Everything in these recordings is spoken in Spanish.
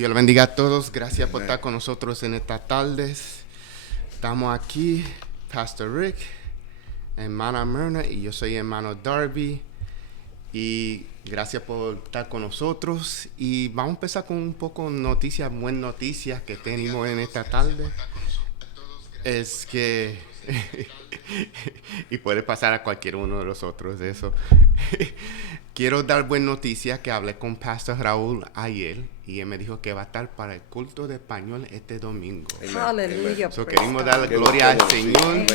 Dios le bendiga a todos. Gracias por estar con nosotros en estas tardes. Estamos aquí, Pastor Rick, hermana Myrna y yo soy hermano Darby. Y gracias por estar con nosotros. Y vamos a empezar con un poco noticias, buenas noticias que tenemos en esta tarde. Es que, y puede pasar a cualquier uno de los otros de eso. Quiero dar buena noticia que hablé con Pastor Raúl ayer y él me dijo que va a estar para el culto de español este domingo. Aleluya. So, queremos dar la gloria al Señor, Amen,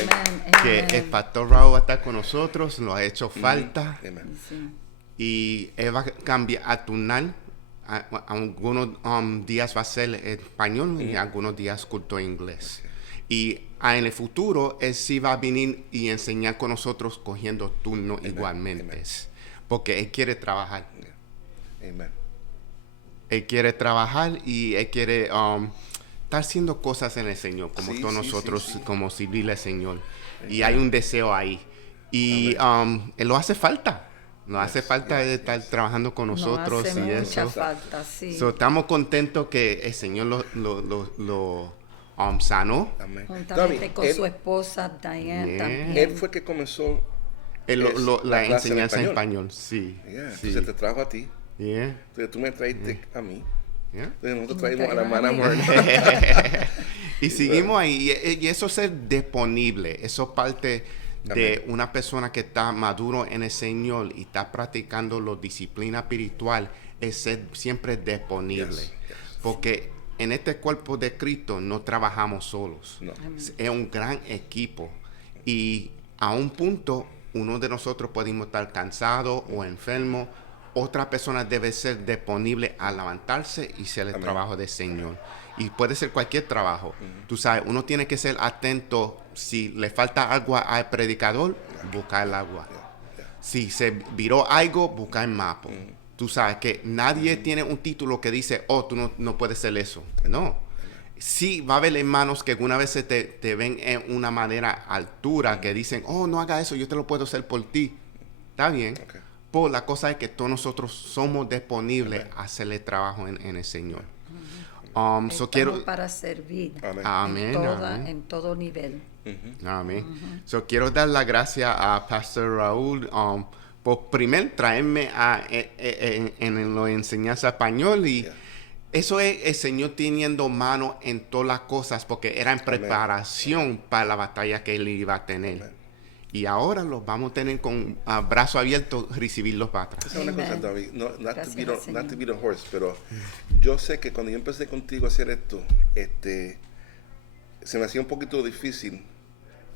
que amen. el Pastor Raúl va a estar con nosotros, nos ha hecho falta. Sí. Y él va a cambiar, a turnar. Algunos días va a ser español y algunos días culto en inglés. Y en el futuro, él sí va a venir y enseñar con nosotros cogiendo turno igualmente. Amen. Porque él quiere trabajar. Amen. Él quiere trabajar y él quiere estar haciendo cosas en el Señor, como Sí, todos sí, nosotros, sí, sí. como civiles, Señor. Y Amen. hay un deseo ahí. Y él lo hace falta. Nos hace falta de estar trabajando con nosotros Nos hace y mucha eso. falta, sí. So, estamos contentos que el Señor lo sanó. Amén. Juntamente David, con él, su esposa Diane Yeah. también. él fue que comenzó La clase enseñanza en español, sí. Yeah, Sí. Entonces te trajo a ti. Yeah. Entonces tú me traíste a mí. Yeah. Entonces nosotros Y traímos a la trajeron a hermana mí. Myrna. Y seguimos ahí. Y eso ser disponible. Eso es parte de Amén. una persona que está maduro en el Señor y está practicando la disciplina espiritual. Es ser siempre disponible. Yes, yes. Porque en este cuerpo de Cristo no trabajamos solos. No. Es un gran equipo. Y a un punto, uno de nosotros podemos estar cansado o enfermo. Otra persona debe ser disponible a levantarse y hacer el Amén. trabajo del Señor. Y puede ser cualquier trabajo. Tú sabes, uno tiene que ser atento. Si le falta agua al predicador, buscar el agua. Si se viró algo, buscar el mapa. Tú sabes que nadie tiene un título que dice, oh, tú no puedes hacer eso. No. Sí, va a haber hermanos que alguna vez te ven en una manera altura, que dicen, oh, no haga eso, yo te lo puedo hacer por ti. Está bien. Okay. Pues la cosa es que todos nosotros somos disponibles a hacerle trabajo en el Señor. So Estamos quiero... para servir. Amén. Amén, amén. En todo nivel. Amén. So, quiero dar las gracias a Pastor Raúl por primero traerme en la enseñanza español y Yeah. eso es el Señor teniendo mano en todas las cosas porque era en preparación para la batalla que él iba a tener. Amén. Y ahora los vamos a tener con brazos abiertos, recibirlos para atrás. Esa es una cosa, Amen. David. No, not, to Gracias beat al a, Señor. not to beat a horse, pero yo sé que cuando yo empecé contigo a hacer esto, se me hacía un poquito difícil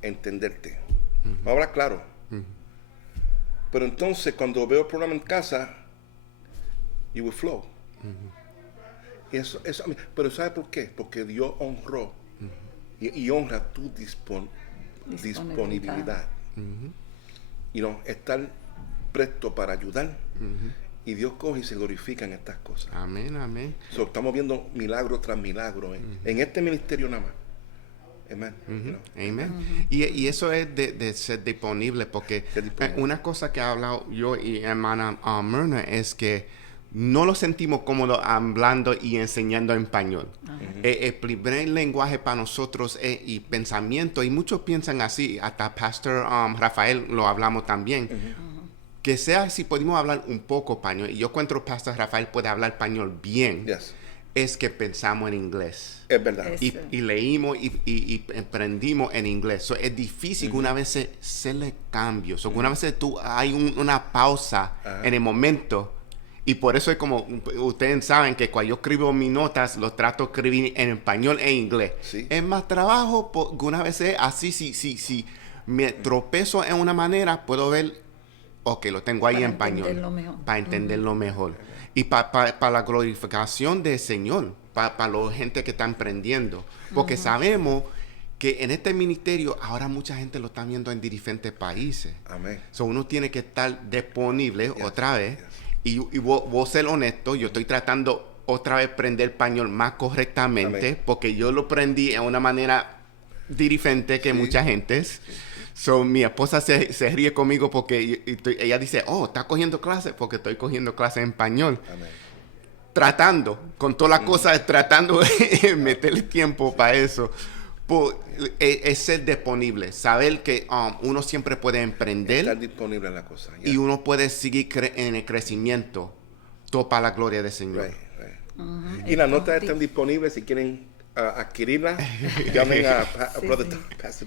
entenderte. Ahora, claro. Pero entonces, cuando veo el programa en casa, you will flow. Y eso, pero ¿sabe por qué? Porque Dios honró y honra tu disponibilidad. Estar presto para ayudar. Y Dios coge y se glorifica en estas cosas. Amén, amén. So, estamos viendo milagro tras milagro en este ministerio nada más. Amén. Amén. Y eso es de ser disponible, porque Ser disponible. una cosa que he hablado yo y hermana Myrna es que no lo sentimos cómodo hablando y enseñando en español. El primer lenguaje para nosotros es y pensamiento, y muchos piensan así, hasta Pastor Rafael lo hablamos también. Que sea si podemos hablar un poco español, y yo encuentro que Pastor Rafael puede hablar español bien, Yes. es que pensamos en inglés. Es verdad. Es- Y leímos y aprendimos en inglés. So, es difícil que una vez se le cambio. So, que una vez hay una pausa en el momento. Y por eso es como ustedes saben que cuando yo escribo mis notas, los trato de escribir en español e inglés. Sí. Es más trabajo porque una vez es así. Si me tropezo en una manera, puedo ver, ok, lo tengo ahí Para en español. entenderlo mejor. Para entenderlo mejor. Y para la glorificación del Señor, para la gente que está emprendiendo. Porque sabemos que en este ministerio ahora mucha gente lo está viendo en diferentes países. Amén. So, uno tiene que estar disponible Yes, otra vez. yes. Y voy a ser honesto, yo estoy tratando otra vez aprender español más correctamente. Amén. Porque yo lo aprendí en una manera diferente que Sí. mucha gente. So, mi esposa se ríe conmigo porque ella dice, oh, ¿estás cogiendo clases? Porque estoy cogiendo clases en español. Amén. tratando, con todas las cosas, tratando de meterle tiempo para eso. Es ser disponible, saber que uno siempre puede emprender. Estar disponible en la cosa. Y uno puede seguir en el crecimiento, todo para la gloria del Señor. Right. Y las notas están disponibles si quieren adquirirlas. Llamen a Pastor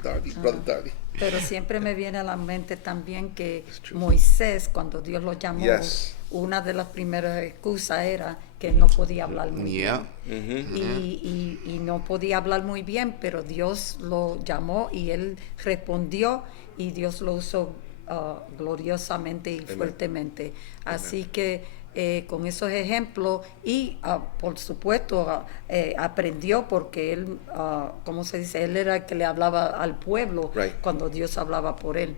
Darby. Brother Darby. Pero siempre me viene a la mente también que Moisés, cuando Dios lo llamó, una de las primeras excusas era que no podía hablar muy bien. Y no podía hablar muy bien, pero Dios lo llamó y él respondió y Dios lo usó gloriosamente y fuertemente. Así que con esos ejemplos y por supuesto aprendió porque él, ¿cómo se dice? Él era el que le hablaba al pueblo cuando Dios hablaba por él,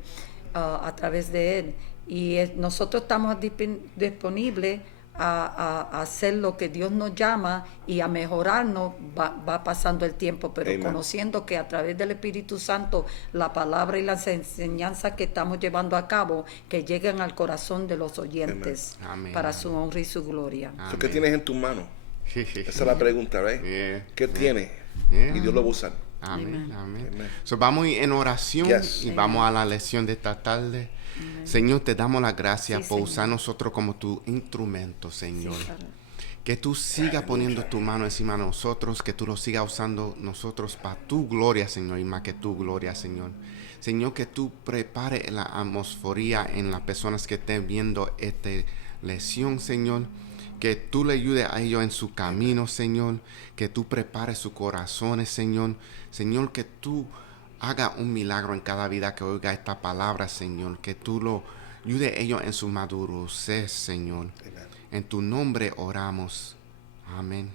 a través de él. Y nosotros estamos disponibles a hacer lo que Dios nos llama y a mejorarnos. Va pasando el tiempo, pero conociendo que a través del Espíritu Santo la palabra y las enseñanzas que estamos llevando a cabo que lleguen al corazón de los oyentes para su honra y su gloria. ¿Qué tienes en tus manos? Esa es la pregunta, ¿right? ¿Qué tienes? Y Dios lo va a usar. Amén. So, vamos en oración y vamos a la lección de esta tarde. Señor, te damos las gracias por usar nosotros como tu instrumento, Señor. Que tú sigas poniendo tu mano encima de nosotros, que tú lo sigas usando nosotros para tu gloria, Señor, y más que tu gloria, Señor. Señor, que tú prepares la atmósfera en las personas que estén viendo esta lección, Señor. Que tú le ayudes a ellos en su camino, Señor. Que tú prepares sus corazones, Señor. Señor, que tú haga un milagro en cada vida que oiga esta palabra, Señor. Que tú lo ayude a ellos en su madurez, Señor. Amen. En tu nombre oramos. Amén.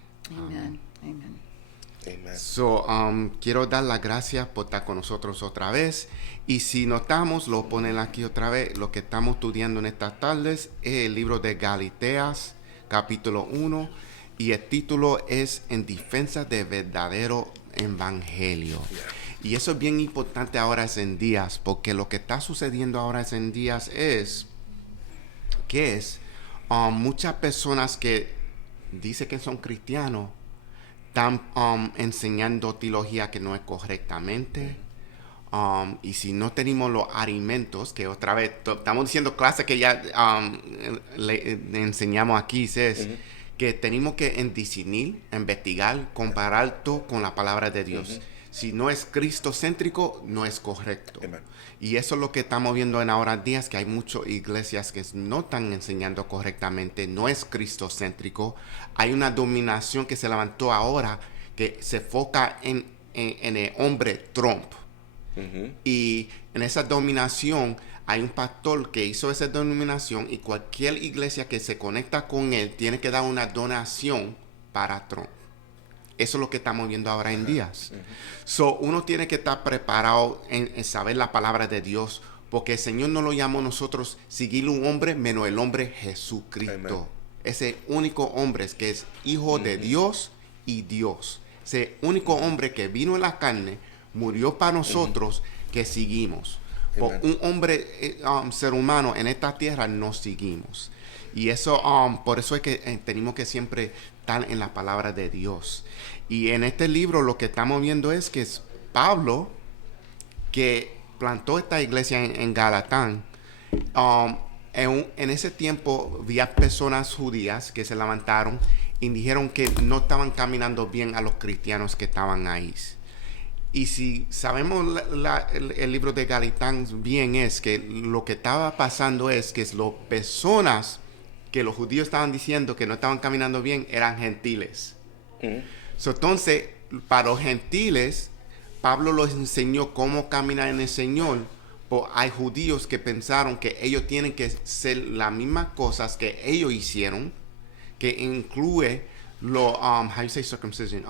So, quiero dar las gracias por estar con nosotros otra vez. Y si notamos, lo ponen aquí otra vez. Lo que estamos estudiando en estas tardes es el libro de Galateas, capítulo 1. Y el título es En defensa del verdadero evangelio. Y eso es bien importante ahora en días, porque lo que está sucediendo ahora en días es que muchas personas que dicen que son cristianos están enseñando teología que no es correctamente. Y si no tenemos los alimentos, que otra vez estamos diciendo clases que ya le enseñamos aquí, es que tenemos que discernir, investigar, comparar todo con la palabra de Dios. Si no es cristocéntrico, no es correcto. Amen. Y eso es lo que estamos viendo en ahora días, que hay muchas iglesias que no están enseñando correctamente, no es cristocéntrico. Hay una dominación que se levantó ahora que se enfoca en el hombre Trump. Y en esa dominación hay un pastor que hizo esa denominación y cualquier iglesia que se conecta con él tiene que dar una donación para Trump. Eso es lo que estamos viendo ahora en días. So, uno tiene que estar preparado en saber la palabra de Dios, porque el Señor no lo llamó a nosotros seguir un hombre menos el hombre Jesucristo. Ese único hombre que es hijo de Dios y Dios. Ese único hombre que vino en la carne, murió para nosotros, que seguimos. Por un hombre, ser humano en esta tierra no seguimos. Y eso, por eso es que tenemos que siempre estar en la palabra de Dios. Y en este libro lo que estamos viendo es que es Pablo, que plantó esta iglesia en Galatán. En ese tiempo había personas judías que se levantaron y dijeron que no estaban caminando bien a los cristianos que estaban ahí. Y si sabemos el libro de Galatán bien, es que lo que estaba pasando es que las personas que los judíos estaban diciendo que no estaban caminando bien eran gentiles. Entonces, para los gentiles, Pablo les enseñó cómo caminar en el Señor. Pues hay judíos que pensaron que ellos tienen que hacer las mismas cosas que ellos hicieron, que incluye how you say circumcision?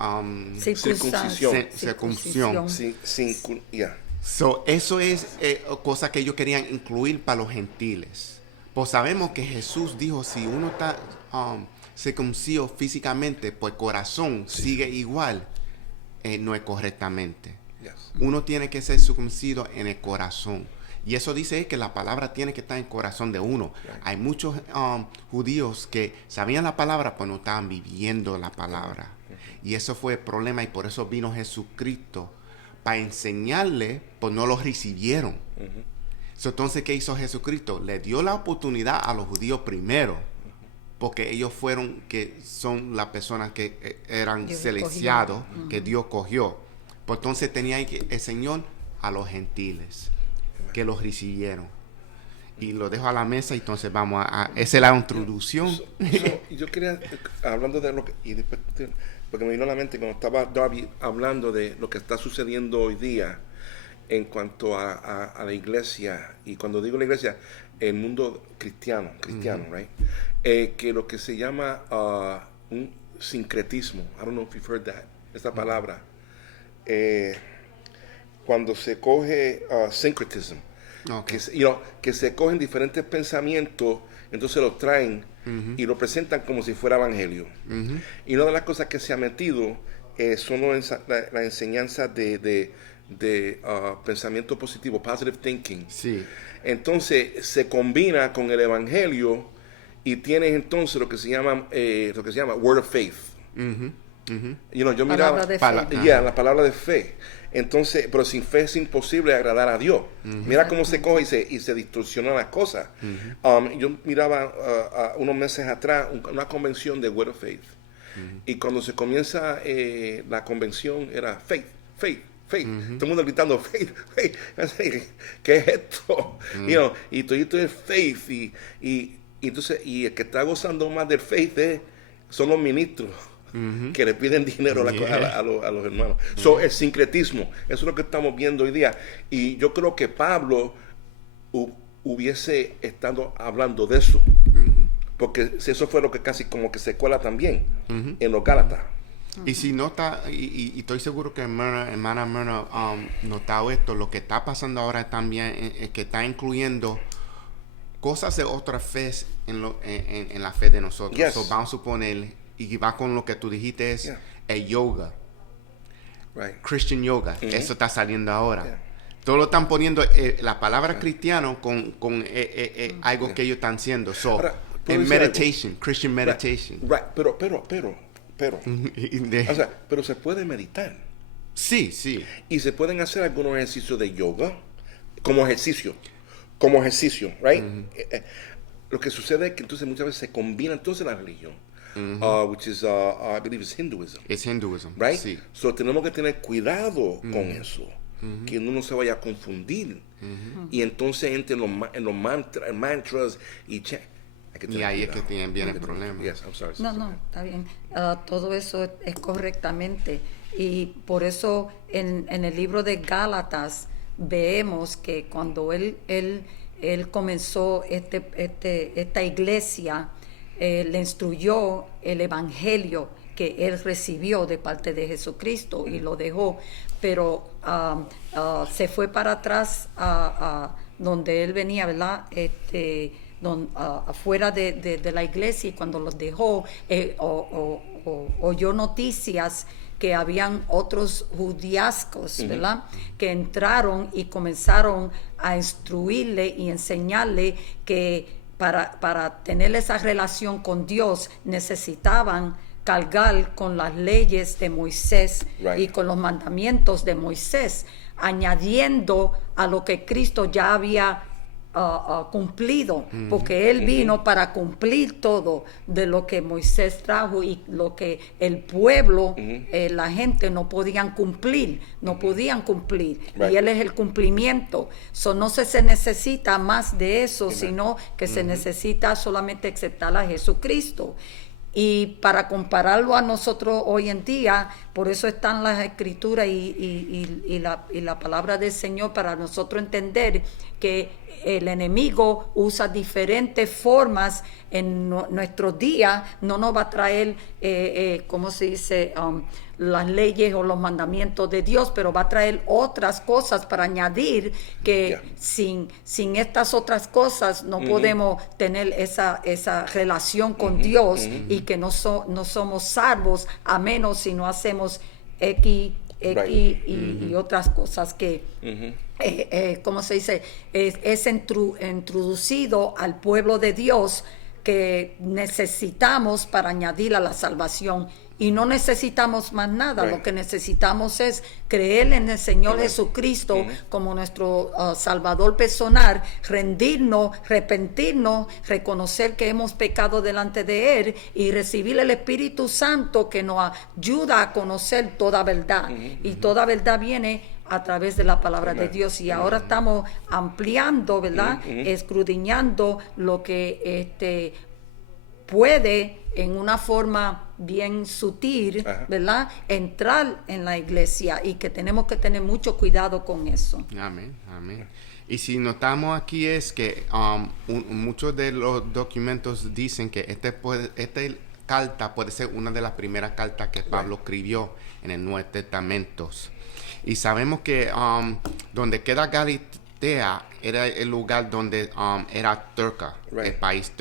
Circuncisión. So, eso es cosa que ellos querían incluir para los gentiles. Pues sabemos que Jesús dijo, si uno está circuncido físicamente, pues el corazón sigue igual, no es correctamente. Uno tiene que ser circuncido en el corazón. Y eso dice que la palabra tiene que estar en el corazón de uno. Hay muchos judíos que sabían la palabra, pero no estaban viviendo la palabra. Y eso fue el problema, y por eso vino Jesucristo, para enseñarle, pues no los recibieron. Entonces, ¿qué hizo Jesucristo? Le dio la oportunidad a los judíos primero, porque ellos fueron, que son las personas que eran seleccionados, que Dios cogió. Pues entonces tenía que el Señor a los gentiles, que los recibieron. Y lo dejo a la mesa, y entonces vamos esa es la introducción. Yo quería, hablando de lo que, y después, porque me vino a la mente cuando estaba Darby hablando de lo que está sucediendo hoy día en cuanto a la iglesia, y cuando digo la iglesia, el mundo cristiano, right? Que lo que se llama un sincretismo, I don't know if you've heard that, esta palabra, cuando se coge syncretism, que se cogen diferentes pensamientos, entonces los traen y lo presentan como si fuera evangelio. Y una de las cosas que se ha metido son la enseñanza de pensamiento positivo, positive thinking. Sí. Entonces se combina con el evangelio y tienes entonces lo que se llama word of faith. Yo miraba la palabra de fe. Entonces, pero sin fe es imposible agradar a Dios. Mira cómo se coge y se distorsionan las cosas. Yo miraba unos meses atrás una convención de Word of Faith. Y cuando se comienza la convención era faith. Todo el mundo gritando faith. ¿Qué es esto? Y todo es faith. Y entonces, y el que está gozando más del faith son los ministros. Que le piden dinero a los hermanos. El sincretismo, eso es lo que estamos viendo hoy día. Y yo creo que Pablo hubiese estado hablando de eso, porque eso fue lo que casi como que se cuela también en los Gálatas. Y si no está, y estoy seguro que hermana notado esto, lo que está pasando ahora también es que está incluyendo cosas de otras fe en la fe de nosotros. Vamos a suponer, y va con lo que tú dijiste, es el yoga. Christian yoga. Eso está saliendo ahora. Todos lo están poniendo la palabra cristiano con algo que ellos están haciendo. Meditation, Christian meditation. Pero se puede meditar. Sí. Y se pueden hacer algunos ejercicios de yoga como ejercicio, right? Lo que sucede es que entonces muchas veces se combina entonces la religión. Which is, I believe it's Hinduism. Es Hinduism, right? Sí. So tenemos que tener cuidado con eso, que uno no se vaya a confundir. Y entonces entre en los mantras y ahí es que viene el problema. Yes, I'm sorry. No, está bien. Todo eso es correctamente. Y por eso en el libro de Gálatas vemos que cuando él comenzó esta iglesia, le instruyó el evangelio que él recibió de parte de Jesucristo y lo dejó, pero se fue para atrás a donde él venía, ¿verdad? Afuera de la iglesia, y cuando los dejó, oyó noticias que habían otros judiascos, ¿verdad? Que entraron y comenzaron a instruirle y enseñarle que para tener esa relación con Dios necesitaban cargar con las leyes de Moisés y con los mandamientos de Moisés, añadiendo a lo que Cristo ya había cumplido, porque Él vino para cumplir todo de lo que Moisés trajo y lo que el pueblo, la gente no podían cumplir, y Él es el cumplimiento. No se necesita más de eso, sino que se necesita solamente aceptar a Jesucristo. Y para compararlo a nosotros hoy en día, por eso están las escrituras y la palabra del Señor, para nosotros entender que el enemigo usa diferentes formas en nuestros días. No nos va a traer, ¿cómo se dice?, las leyes o los mandamientos de Dios, pero va a traer otras cosas para añadir que sin estas otras cosas no podemos tener esa relación con Dios, y que no somos salvos a menos si no hacemos X y otras cosas que, ¿cómo se dice? Es introducido al pueblo de Dios que necesitamos para añadir a la salvación. Y no necesitamos más nada. Lo que necesitamos es creer en el Señor Jesucristo como nuestro Salvador personal, rendirnos, arrepentirnos, reconocer que hemos pecado delante de Él y recibir el Espíritu Santo que nos ayuda a conocer toda verdad. Y toda verdad viene a través de la palabra de Dios. Y ahora estamos ampliando, ¿verdad? Escudriñando lo que puede en una forma bien sutil, ¿verdad? Entrar en la iglesia y que tenemos que tener mucho cuidado con eso. Amén, amén. Y si notamos aquí es que muchos de los documentos dicen que esta carta puede ser una de las primeras cartas que Pablo escribió en el Nuevo Testamento. Y sabemos que donde queda Galatea era el lugar donde era Turca, el país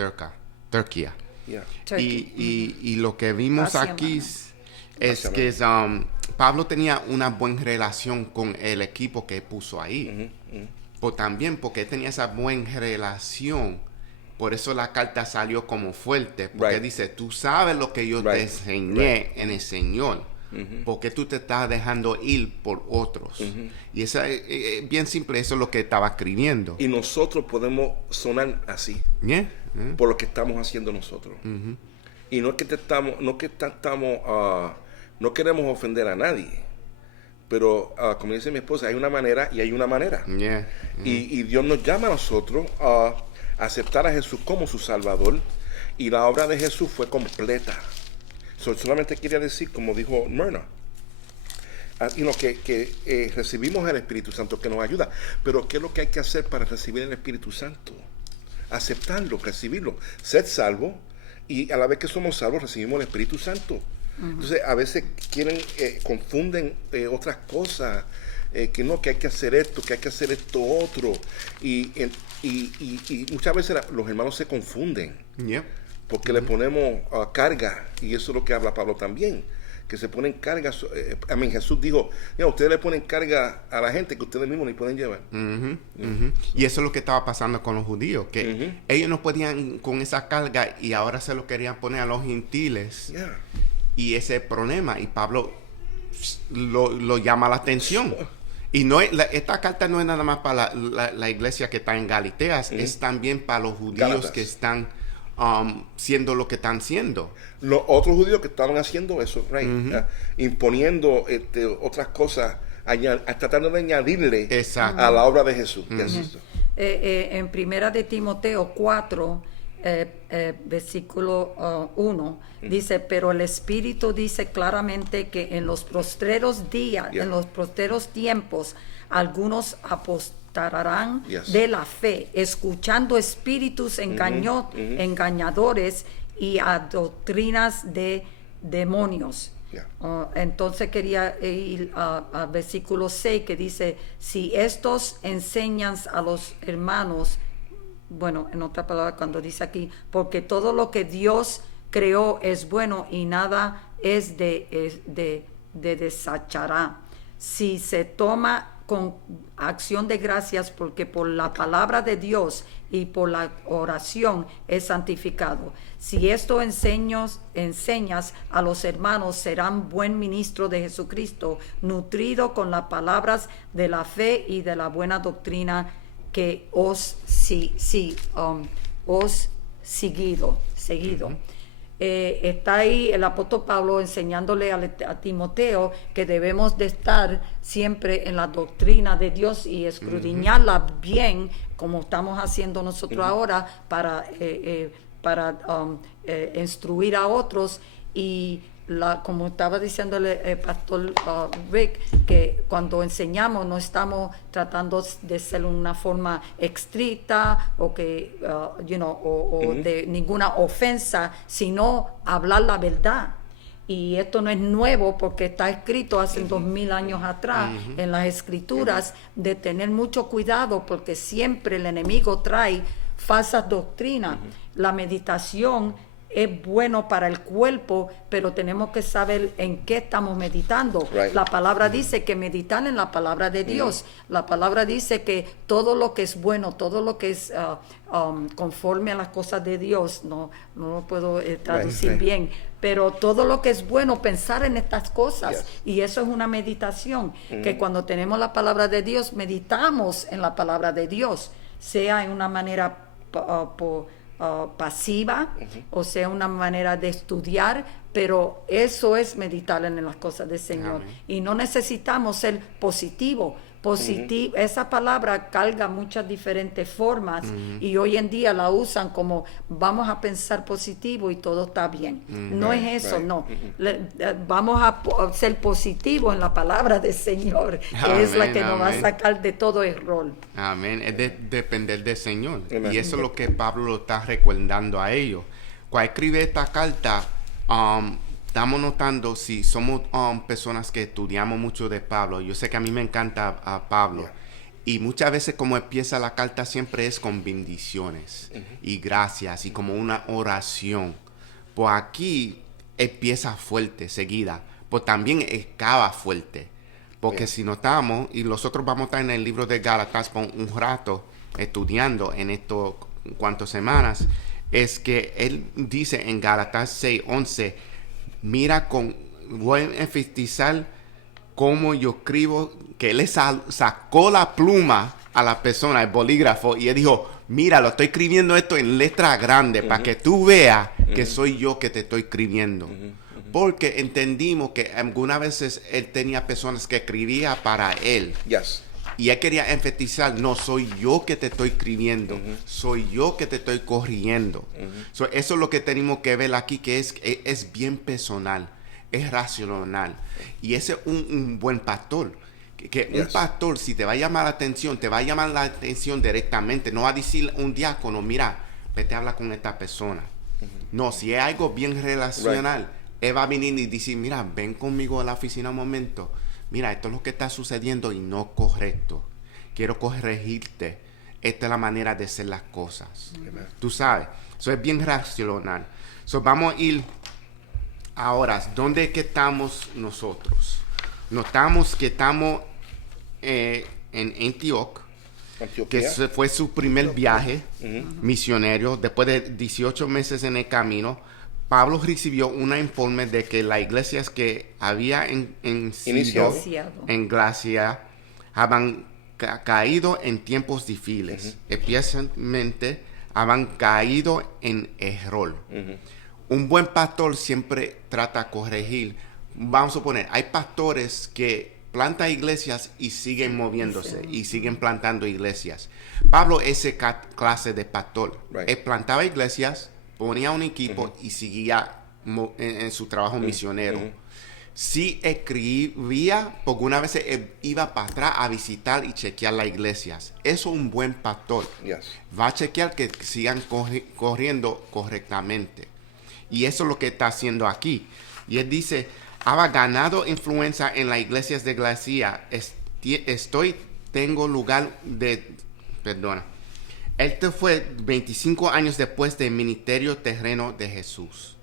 Turquía. Yeah. Y lo que vimos aquí es que Pablo tenía una buena relación con el equipo que puso ahí. Pero también porque tenía esa buena relación, por eso la carta salió como fuerte. Porque dice, tú sabes lo que yo te enseñé en el Señor. Porque tú te estás dejando ir por otros. Y eso es bien simple, eso es lo que estaba escribiendo. Y nosotros podemos sonar así. Por lo que estamos haciendo nosotros. Y no es que no queremos ofender a nadie, pero como dice mi esposa, hay una manera y hay una manera. Y Dios nos llama a nosotros a aceptar a Jesús como su Salvador, y la obra de Jesús fue completa. Solamente quería decir, como dijo Myrna, que recibimos el Espíritu Santo que nos ayuda. Pero ¿qué es lo que hay que hacer para recibir el Espíritu Santo? Aceptarlo, recibirlo, ser salvo, y a la vez que somos salvos recibimos el Espíritu Santo. Entonces a veces confunden otras cosas, que hay que hacer esto, que hay que hacer esto otro, y muchas veces los hermanos se confunden porque le ponemos carga, y eso es lo que habla Pablo también, que se ponen cargas. Jesús dijo, ustedes le ponen carga a la gente que ustedes mismos ni pueden llevar. Y eso es lo que estaba pasando con los judíos, que ellos no podían con esa carga y ahora se lo querían poner a los gentiles. Y ese es el problema, y Pablo lo llama la atención. Y esta carta no es nada más para la iglesia que está en Galatea, es también para los judíos Gálatas, que están siendo lo que están siendo. Los otros judíos que estaban haciendo eso, imponiendo otras cosas, tratando de añadirle a la obra de Jesús. En primera de Timoteo 4, versículo 1, dice, pero el Espíritu dice claramente que en los postreros días, en los postreros tiempos, algunos apostarán de la fe, escuchando espíritus engañadores y a doctrinas de demonios. Entonces quería ir a versículo 6, que dice, si estos enseñan a los hermanos, bueno, en otra palabra, cuando dice aquí, porque todo lo que Dios creó es bueno y nada es de desechará. Si se toma con acción de gracias, porque por la palabra de Dios y por la oración es santificado. Si esto enseñas a los hermanos, serán buen ministro de Jesucristo, nutrido con las palabras de la fe y de la buena doctrina que os seguido. Está ahí el apóstol Pablo enseñándole a Timoteo que debemos de estar siempre en la doctrina de Dios y escudriñarla bien, como estamos haciendo nosotros ahora, para instruir a otros. Y como estaba diciéndole el pastor Rick, que cuando enseñamos no estamos tratando de ser una forma estricta o que de ninguna ofensa, sino hablar la verdad. Y esto no es nuevo, porque está escrito hace 2000 años atrás en las escrituras, de tener mucho cuidado, porque siempre el enemigo trae falsas doctrinas. La meditación es bueno para el cuerpo, pero tenemos que saber en qué estamos meditando. Right. La palabra dice que meditar en la palabra de Dios. La palabra dice que todo lo que es bueno, todo lo que es conforme a las cosas de Dios, no lo puedo traducir bien, pero todo lo que es bueno, pensar en estas cosas. Y eso es una meditación, que cuando tenemos la palabra de Dios, meditamos en la palabra de Dios, sea en una manera pasiva, o sea, una manera de estudiar, pero eso es meditar en las cosas del Señor. Amén. Y no necesitamos ser positivo. Esa palabra carga muchas diferentes formas, y hoy en día la usan como vamos a pensar positivo y todo está bien. No es eso, no. Vamos a ser positivos en la palabra del Señor, que es la que nos va a sacar de todo error. Amén. Es de depender del Señor. Amén. Y eso es lo que Pablo lo está recordando a ellos. Cuando escribe esta carta, estamos notando, si somos personas que estudiamos mucho de Pablo, yo sé que a mí me encanta a Pablo, y muchas veces como empieza la carta siempre es con bendiciones y gracias y como una oración. Pues aquí empieza fuerte, seguida, pues también acaba fuerte, porque si notamos, y nosotros vamos a estar en el libro de Gálatas por un rato estudiando en estos cuantas semanas, es que él dice en Gálatas 6:11, mira, voy a enfatizar cómo yo escribo, que él sacó la pluma a la persona, el bolígrafo, y él dijo, mira, lo estoy escribiendo esto en letra grande para que tú veas que soy yo que te estoy escribiendo. Porque entendimos que algunas veces él tenía personas que escribía para él. Y él quería enfatizar, no, soy yo que te estoy escribiendo, soy yo que te estoy corrigiendo. So, eso es lo que tenemos que ver aquí, que es bien personal, es racional. Y ese es un buen pastor. Que un pastor, si te va a llamar la atención, te va a llamar la atención directamente. No va a decir un diácono, mira, vete a hablar con esta persona. No, si es algo bien relacional, él va a venir y decir, mira, ven conmigo a la oficina un momento. Mira, esto es lo que está sucediendo y no correcto. Quiero corregirte. Esta es la manera de hacer las cosas. Tú sabes. Eso es bien racional. So, vamos a ir ahora. ¿Dónde es que estamos nosotros? Notamos que estamos en Antioquía, que fue su primer viaje misionero. Después de 18 meses en el camino, Pablo recibió un informe de que las iglesias que había iniciado en Galacia habían caído en tiempos difíciles, especialmente habían caído en error. Un buen pastor siempre trata de corregir. Vamos a suponer, hay pastores que plantan iglesias y siguen moviéndose y siguen plantando iglesias. Pablo es esa clase de pastor. Él plantaba iglesias, ponía un equipo y seguía en su trabajo misionero. Sí escribía, porque una vez él iba para atrás a visitar y chequear las iglesias. Eso es un buen pastor. Va a chequear que sigan corriendo correctamente. Y eso es lo que está haciendo aquí. Y él dice, había ganado influencia en las iglesias de Galacia. Tengo lugar de... Perdona. Este fue 25 años después del ministerio terreno de Jesús.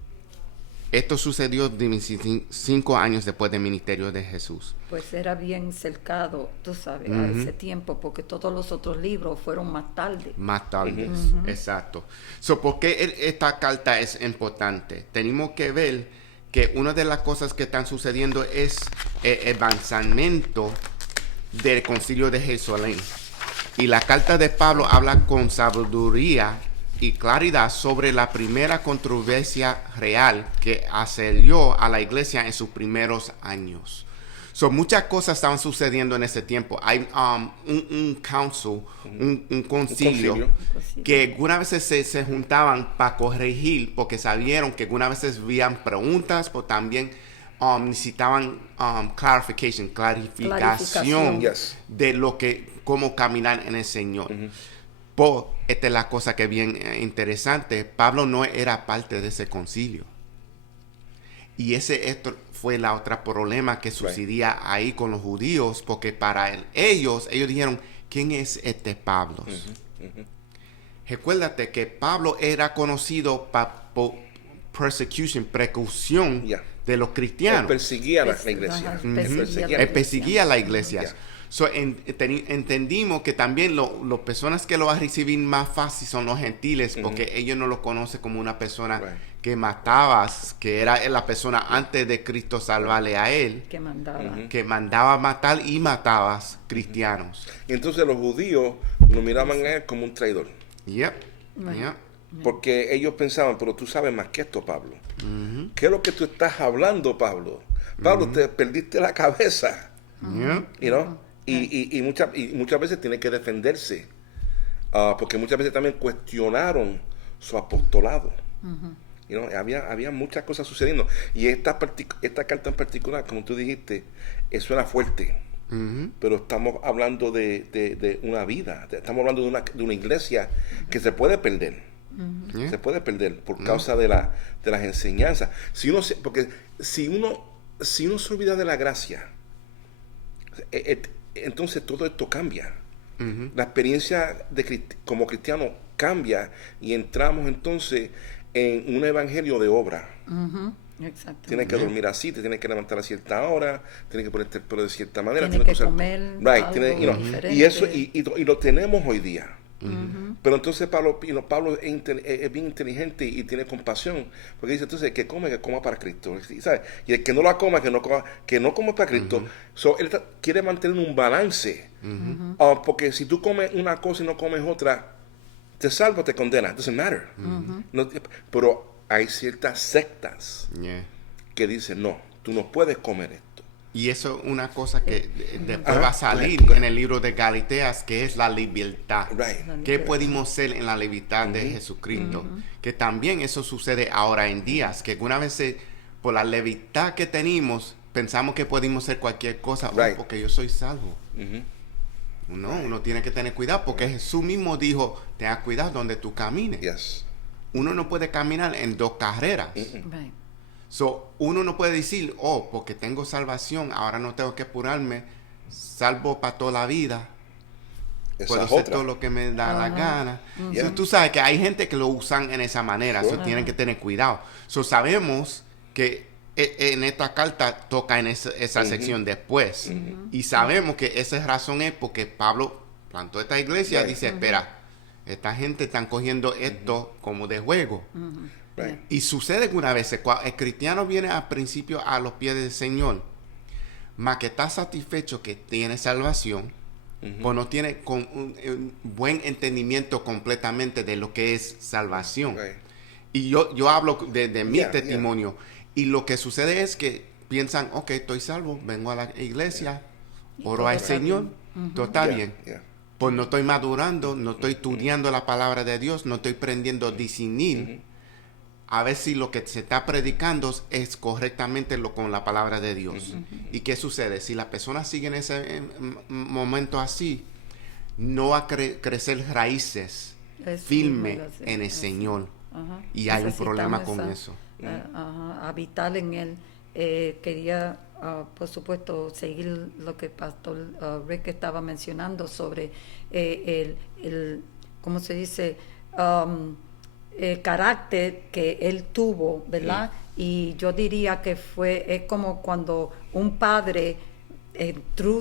Esto sucedió 25 años después del ministerio de Jesús. Pues era bien cercado, tú sabes, a ese tiempo, porque todos los otros libros fueron más tarde. Más tarde, exacto. So, ¿por qué esta carta es importante? Tenemos que ver que una de las cosas que están sucediendo es el avanzamiento del concilio de Jerusalén. Y la carta de Pablo habla con sabiduría y claridad sobre la primera controversia real que asedió a la iglesia en sus primeros años. So, muchas cosas estaban sucediendo en ese tiempo. Hay un council, un concilio, que algunas veces se juntaban para corregir, porque sabían que algunas veces habían preguntas, pero también necesitaban clarificación de lo que, cómo caminar en el Señor. Esta es la cosa que es bien interesante. Pablo no era parte de ese concilio. Y esto fue la otra problema que sucedía ahí con los judíos, porque para ellos dijeron, ¿quién es este Pablo? Recuérdate que Pablo era conocido precaución de los cristianos. Él perseguía la iglesia. Él perseguía la iglesia. So, entendimos que también las personas que lo van a recibir más fácil son los gentiles, porque ellos no lo conocen como una persona que matabas, que era la persona antes de Cristo salvarle a él, que mandaba matar y matabas cristianos. Y entonces los judíos lo miraban a él como un traidor. Porque ellos pensaban, pero tú sabes más que esto, Pablo. ¿Qué es lo que tú estás hablando, Pablo? Pablo, te perdiste la cabeza. You know? Y muchas veces tiene que defenderse, porque muchas veces también cuestionaron su apostolado. You know, había muchas cosas sucediendo, y esta carta en particular, como tú dijiste, suena fuerte, pero estamos hablando de una vida, estamos hablando de una iglesia que se puede perder. Se puede perder por causa de las enseñanzas. Porque si uno se olvida de la gracia, entonces todo esto cambia. La experiencia como cristiano cambia, y entramos entonces en un evangelio de obra. Tienes que dormir así, te tienes que levantar a cierta hora, tienes que ponerte el pelo de cierta manera, tienes que comer algo y eso y lo tenemos hoy día. Pero entonces Pablo es bien inteligente y tiene compasión, porque dice entonces que coma para Cristo, ¿sabes? Y el que no la coma, que no come para Cristo. So, él quiere mantener un balance, porque si tú comes una cosa y no comes otra, te salva o te condena, doesn't matter. Pero hay ciertas sectas que dicen, no, tú no puedes comer esto. Y eso es una cosa que después va a salir en el libro de Galateas, que es la libertad. ¿Qué podemos ser en la libertad de Jesucristo? Que también eso sucede ahora en días, que algunas veces por la libertad que tenemos, pensamos que podemos ser cualquier cosa, porque yo soy salvo. No, uno tiene que tener cuidado, porque Jesús mismo dijo, tenga cuidado donde tú camines. Uno no puede caminar en dos carreras. So, uno no puede decir, porque tengo salvación, ahora no tengo que apurarme, salvo para toda la vida, puedo hacer todo lo que me da la gana. So, tú sabes que hay gente que lo usan en esa manera, tienen que tener cuidado. So, sabemos que en esta carta toca en esa sección después, y sabemos que esa razón es porque Pablo plantó esta iglesia, dice, espera, esta gente están cogiendo esto como de juego. Y sucede que una vez el cristiano viene al principio a los pies del Señor, más que está satisfecho que tiene salvación, pues no tiene un buen entendimiento completamente de lo que es salvación. Y yo hablo de mi testimonio, y lo que sucede es que piensan, estoy salvo, vengo a la iglesia, oro al Señor, todo está bien. Pues no estoy madurando, no estoy estudiando la palabra de Dios, no estoy aprendiendo a discernir a ver si lo que se está predicando es correctamente con la palabra de Dios. ¿Y qué sucede? Si la persona sigue en ese momento así, no va a crecer raíces firmes en el Señor. Y hay un problema con eso. Habitar en Él. Quería, por supuesto, seguir lo que Pastor Rick estaba mencionando sobre ¿cómo se dice? El carácter que él tuvo, ¿verdad? Y yo diría que es como cuando un padre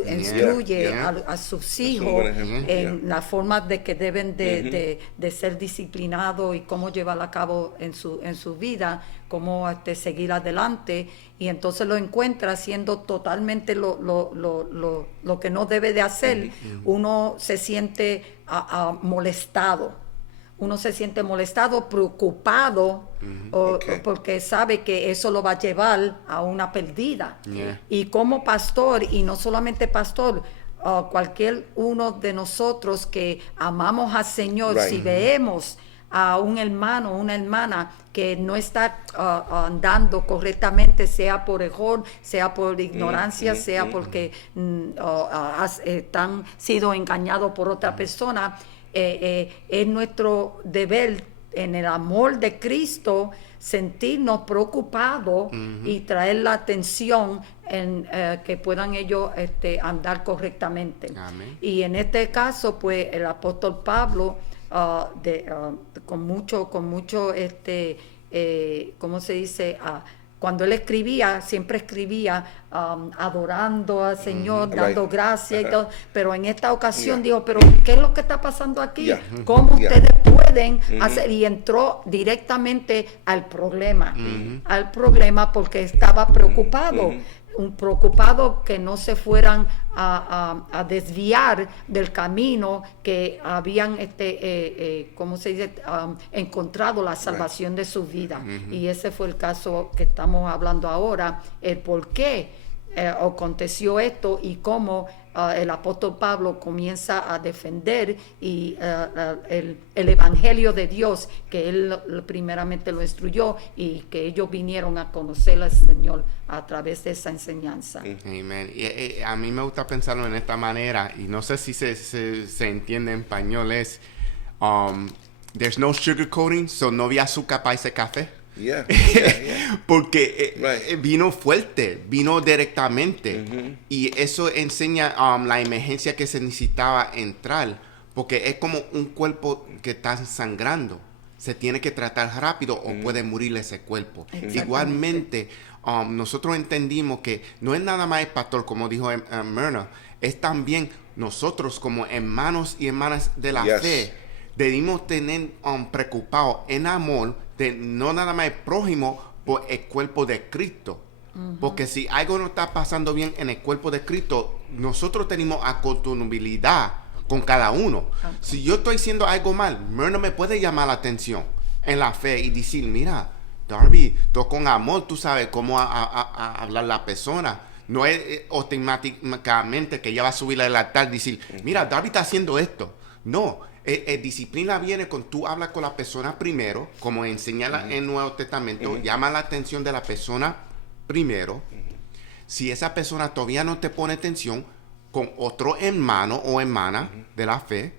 instruye a sus hijos en la forma de que deben de ser disciplinados y cómo llevar a cabo en su vida, cómo seguir adelante, y entonces lo encuentra haciendo totalmente lo que no debe de hacer. Uno se siente molestado. Uno se siente molestado, preocupado, porque sabe que eso lo va a llevar a una pérdida. Y como pastor, y no solamente pastor, cualquier uno de nosotros que amamos al Señor, si vemos a un hermano o una hermana que no está andando correctamente, sea por error, sea por ignorancia, sea porque han sido engañados por otra persona, es nuestro deber, en el amor de Cristo, sentirnos preocupados y traer la atención en que puedan ellos andar correctamente. Y en este caso, pues el apóstol Pablo, con mucho ¿cómo se dice? Cuando él escribía, siempre escribía adorando al Señor, dando gracias y todo. Pero en esta ocasión dijo, pero ¿qué es lo que está pasando aquí? ¿Cómo ustedes pueden hacer? Y entró directamente al problema porque estaba preocupado. Preocupado que no se fueran a desviar del camino que habían ¿cómo se dice? Encontrado la salvación de su vida. Y ese fue el caso que estamos hablando ahora, el por qué aconteció esto y cómo el apóstol Pablo comienza a defender el evangelio de Dios, que él primeramente lo instruyó y que ellos vinieron a conocer al Señor a través de esa enseñanza. Amen. Y a mí me gusta pensarlo en esta manera, y no sé si se entiende en español, es there's no sugarcoating, so no había azúcar para ese café. Porque vino fuerte, vino directamente, y eso enseña la emergencia que se necesitaba entrar, porque es como un cuerpo que está sangrando, se tiene que tratar rápido o puede morir ese cuerpo. Igualmente, nosotros entendimos que no es nada más el pastor, como dijo Myrna, es también nosotros como hermanos y hermanas de la fe, debemos tener preocupados en amor de no nada más el prójimo por el cuerpo de Cristo. Porque si algo no está pasando bien en el cuerpo de Cristo, nosotros tenemos accountabilidad con cada uno. Si yo estoy haciendo algo mal, Myrna me puede llamar la atención en la fe y decir, mira, Darby, tú con amor, tú sabes cómo hablar a la persona. No es automáticamente que ella va a subir al altar y decir, mira, Darby está haciendo esto. No, disciplina viene con tú hablas con la persona primero, como enseña en el Nuevo Testamento, llama la atención de la persona primero. Si esa persona todavía no te pone atención, con otro hermano o hermana de la fe,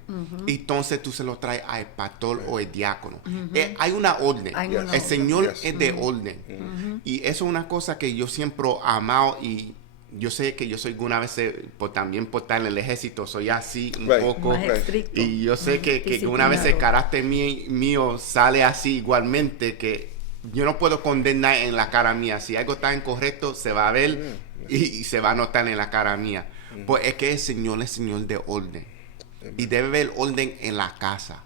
entonces tú se lo traes al pastor o el diácono. Hay una orden. El Señor es de orden. Y eso es una cosa que yo siempre he amado, y yo sé que yo soy alguna vez, también por estar en el ejército, soy así un poco. Y yo sé que una vez el carácter mío sale así igualmente, que yo no puedo condenar en la cara mía. Si algo está incorrecto, se va a ver y se va a notar en la cara mía. Pues es que el Señor es Señor de orden. Y debe haber orden en la casa.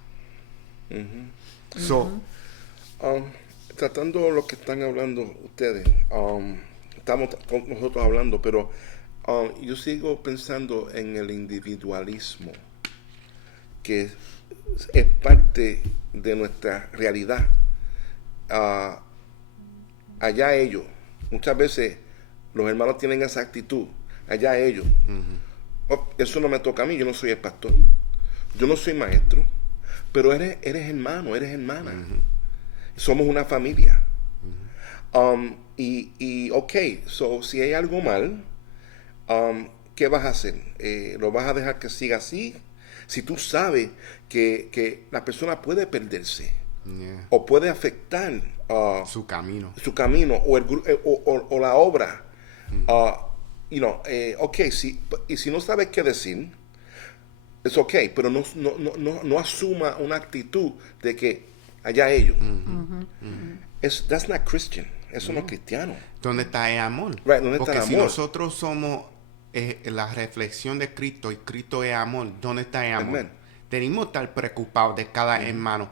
Tratando lo que están hablando ustedes, estamos nosotros hablando, pero yo sigo pensando en el individualismo, que es parte de nuestra realidad. Allá ellos, muchas veces los hermanos tienen esa actitud, allá ellos. Eso no me toca a mí, yo no soy el pastor, yo no soy maestro, pero eres hermano, eres hermana. Somos una familia. So, si hay algo mal, ¿qué vas a hacer? ¿Lo vas a dejar que siga así? Si tú sabes que la persona puede perderse o puede afectar su camino o la obra, si no sabes qué decir, es pero no asuma una actitud de que allá ellos. That's not Christian. Eso no es cristiano. ¿Dónde está el amor? ¿Dónde Porque está el si amor? nosotros somos la reflexión de Cristo y Cristo es amor, ¿dónde está el amor? Tenemos que estar preocupados de cada hermano.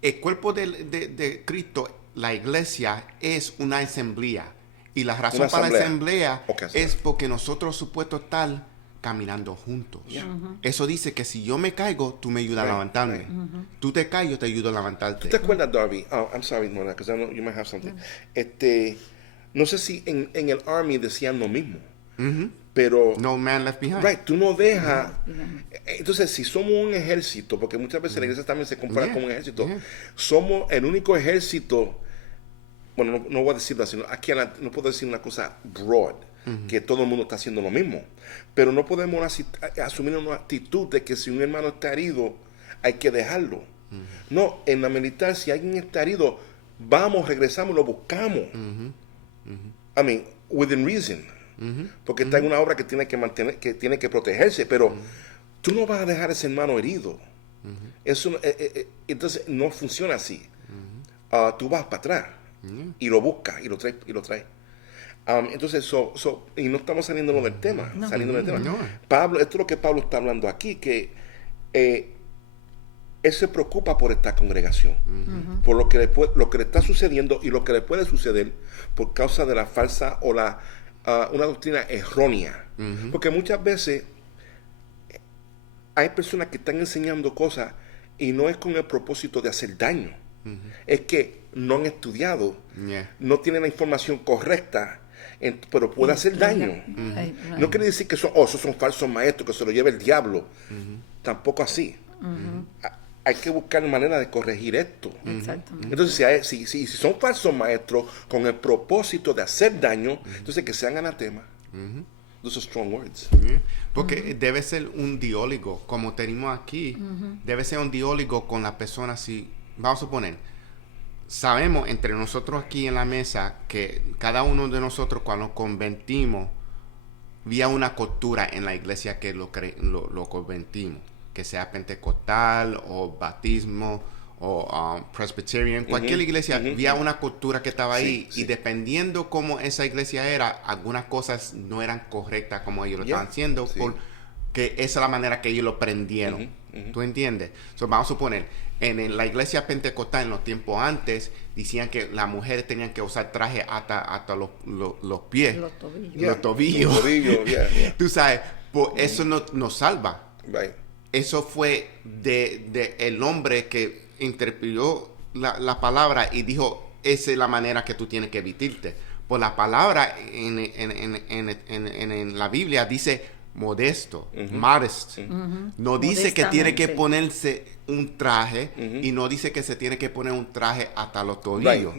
El cuerpo de Cristo, la iglesia, es una asamblea. Y la razón para la asamblea es porque nosotros supuestos estar caminando juntos. Eso dice que si yo me caigo, tú me ayudas a levantarme. Tú te caes, yo te ayudo a levantarte. ¿Tú te acuerdas, Darby? I'm sorry, Mona, because I know you might have something. No sé si en el Army decían lo mismo, pero... No man left behind. Tú no dejas... Entonces, si somos un ejército, porque muchas veces la iglesia también se compara como un ejército, somos el único ejército... Bueno, no voy a decirlo así, aquí no puedo decir una cosa broad, que todo el mundo está haciendo lo mismo, pero no podemos asumir una actitud de que si un hermano está herido, hay que dejarlo. No, en la militar, si alguien está herido, vamos, regresamos, lo buscamos. I mean, within reason, porque está en una obra que tiene que mantener, que tiene que protegerse, pero tú no vas a dejar a ese hermano herido. Eso, entonces no funciona así. tú vas para atrás y lo buscas y lo traes. Entonces, y no estamos saliendo del tema, Pablo, esto es lo que Pablo está hablando aquí, que él se preocupa por esta congregación, por lo que le está sucediendo y lo que le puede suceder por causa de la falsa o una doctrina errónea. Porque muchas veces hay personas que están enseñando cosas y no es con el propósito de hacer daño. Es que no han estudiado, no tienen la información correcta, pero puede hacer daño. No quiere decir que esos son falsos maestros, que se lo lleva el diablo. Tampoco así. Hay que buscar manera de corregir esto. Entonces, si son falsos maestros con el propósito de hacer daño, entonces que sean anatemas. Those are strong words. Porque debe ser un diálogo, como tenemos aquí, debe ser un diálogo con la persona. Si vamos a suponer, sabemos entre nosotros aquí en la mesa que cada uno de nosotros cuando convertimos, había una cultura en la iglesia que lo convertimos, que sea pentecostal o bautismo o Presbyterian, cualquier iglesia, había una cultura que estaba ahí, y dependiendo cómo esa iglesia era, algunas cosas no eran correctas como ellos lo estaban haciendo, porque esa es la manera que ellos lo prendieron. ¿Tú entiendes? Vamos a suponer, en la iglesia pentecostal en los tiempos antes, decían que las mujeres tenían que usar traje hasta los pies, los tobillos. Tú sabes, pues eso no nos salva. Eso fue de el hombre que interpretó la palabra y dijo, esa es la manera que tú tienes que vestirte. Pues la palabra en la Biblia dice modesto, modest. No dice que tiene que ponerse un traje, y no dice que se tiene que poner un traje hasta los tobillos.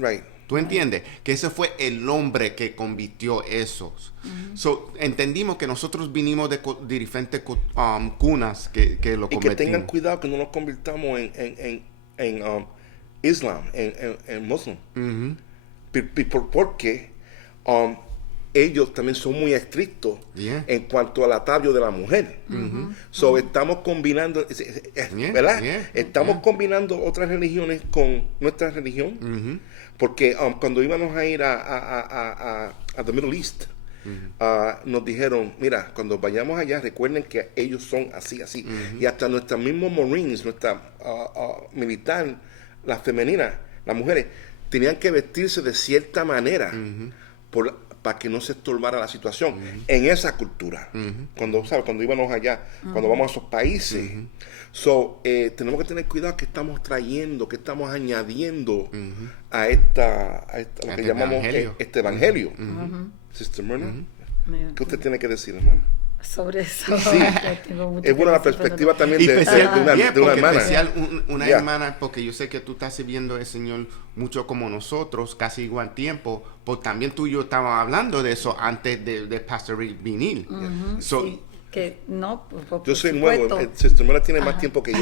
¿Tú entiendes? Que ese fue el hombre que convirtió esos. Entendimos que nosotros vinimos de diferentes cunas que lo convertimos. Y que tengan cuidado que no nos convirtamos en Islam, en Muslim. Porque ellos también son muy estrictos en cuanto al atavio de la mujer. Estamos combinando, ¿verdad? Estamos combinando otras religiones con nuestra religión. Porque cuando íbamos a ir a the Middle East, nos dijeron, mira, cuando vayamos allá, recuerden que ellos son así. Y hasta nuestros mismos Marines, nuestra militar, las femeninas, las mujeres, tenían que vestirse de cierta manera para que no se estorbara la situación en esa cultura. Cuando íbamos allá, cuando vamos a esos países. Tenemos que tener cuidado que estamos trayendo, que estamos añadiendo a lo que llamamos este evangelio. Sister Myrna, ¿qué usted tiene que decir, hermana? Sobre eso. Es buena la perspectiva también de una hermana. Especial una hermana, porque yo sé que tú estás sirviendo al Señor mucho como nosotros, casi igual tiempo, pues también tú y yo estábamos hablando de eso antes de Pastor Rick venir. Que no, yo soy nuevo, Sister Myrna tiene más tiempo que yo.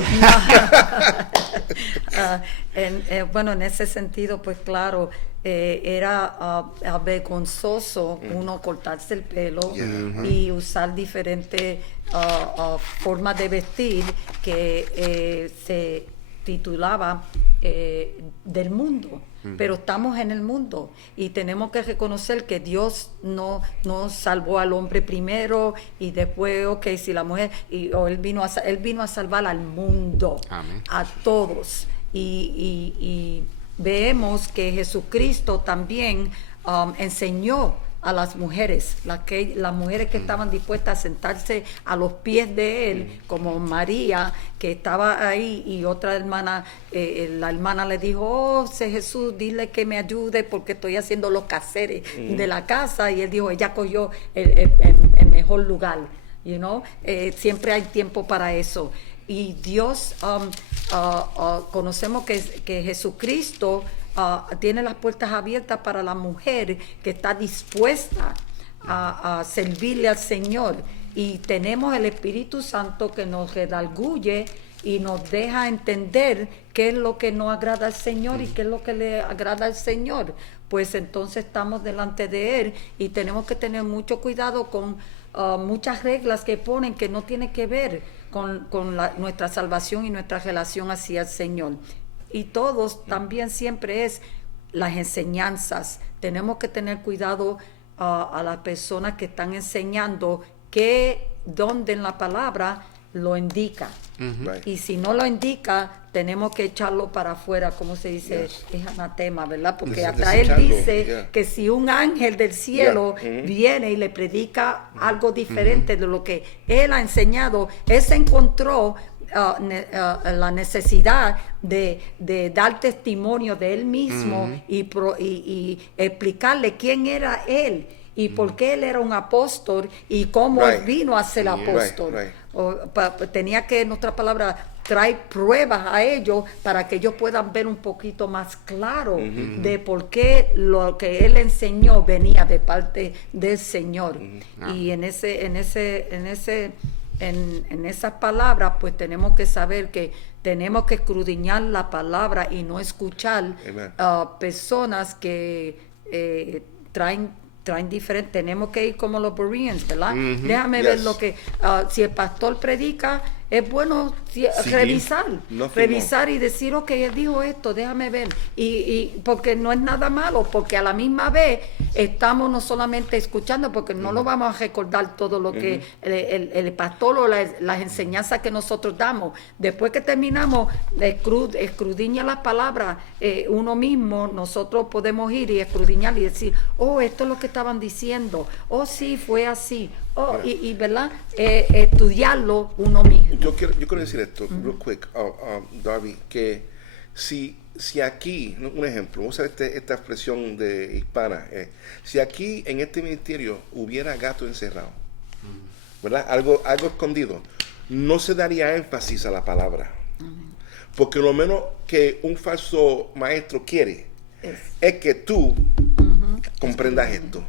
Bueno, en ese sentido, pues claro, era vergonzoso uno cortarse el pelo y usar diferentes formas de vestir que se titulaba del mundo. Pero estamos en el mundo y tenemos que reconocer que Dios no salvó al hombre primero y después, si la mujer, él vino a salvar al mundo. Amén. A todos. Y vemos que Jesucristo también enseñó a las mujeres, las mujeres que estaban dispuestas a sentarse a los pies de él, como María, que estaba ahí, y otra hermana, la hermana le dijo, Jesús, dile que me ayude porque estoy haciendo los quehaceres de la casa, y él dijo, ella cogió el mejor lugar, siempre hay tiempo para eso. Y Dios, conocemos que Jesucristo tiene las puertas abiertas para la mujer que está dispuesta a servirle al Señor, y tenemos el Espíritu Santo que nos redarguye y nos deja entender qué es lo que no agrada al Señor y qué es lo que le agrada al Señor. Pues entonces estamos delante de Él y tenemos que tener mucho cuidado con muchas reglas que ponen que no tienen que ver con nuestra salvación y nuestra relación hacia el Señor. y todos también siempre es las enseñanzas. Tenemos que tener cuidado a las personas que están enseñando dónde en la palabra lo indica. Right. Y si no lo indica, tenemos que echarlo para afuera, como se dice, es anatema, ¿verdad? Porque hasta él dice que si un ángel del cielo viene y le predica algo diferente de lo que él ha enseñado, él se encontró la necesidad de dar testimonio de él mismo y explicarle quién era él y por qué él era un apóstol y cómo él vino a ser apóstol. Tenía que, en otras palabras, traer pruebas a ellos para que ellos puedan ver un poquito más claro de por qué lo que él enseñó venía de parte del Señor. Y en esas palabras, pues tenemos que saber que tenemos que escudriñar la palabra y no escuchar personas que traen diferente. Tenemos que ir como los Bereans, ¿verdad? Déjame ver lo que si el pastor predica, es bueno revisar y decir, ok, él dijo esto, déjame ver, y porque no es nada malo, porque a la misma vez estamos no solamente escuchando, porque no lo vamos a recordar todo lo que el pastor o las enseñanzas que nosotros damos. Después que terminamos de escudriñar las palabras, uno mismo, nosotros podemos ir y escudriñar y decir, oh, esto es lo que estaban diciendo, oh, sí, fue así. Y ¿verdad? Estudiarlo uno mismo. Yo quiero decir esto, real quick, Darby, que si aquí, un ejemplo, vamos a usar esta expresión de hispana, si aquí en este ministerio hubiera gato encerrado, ¿verdad? Algo escondido, no se daría énfasis a la palabra. Porque lo menos que un falso maestro quiere es que tú comprendas esto.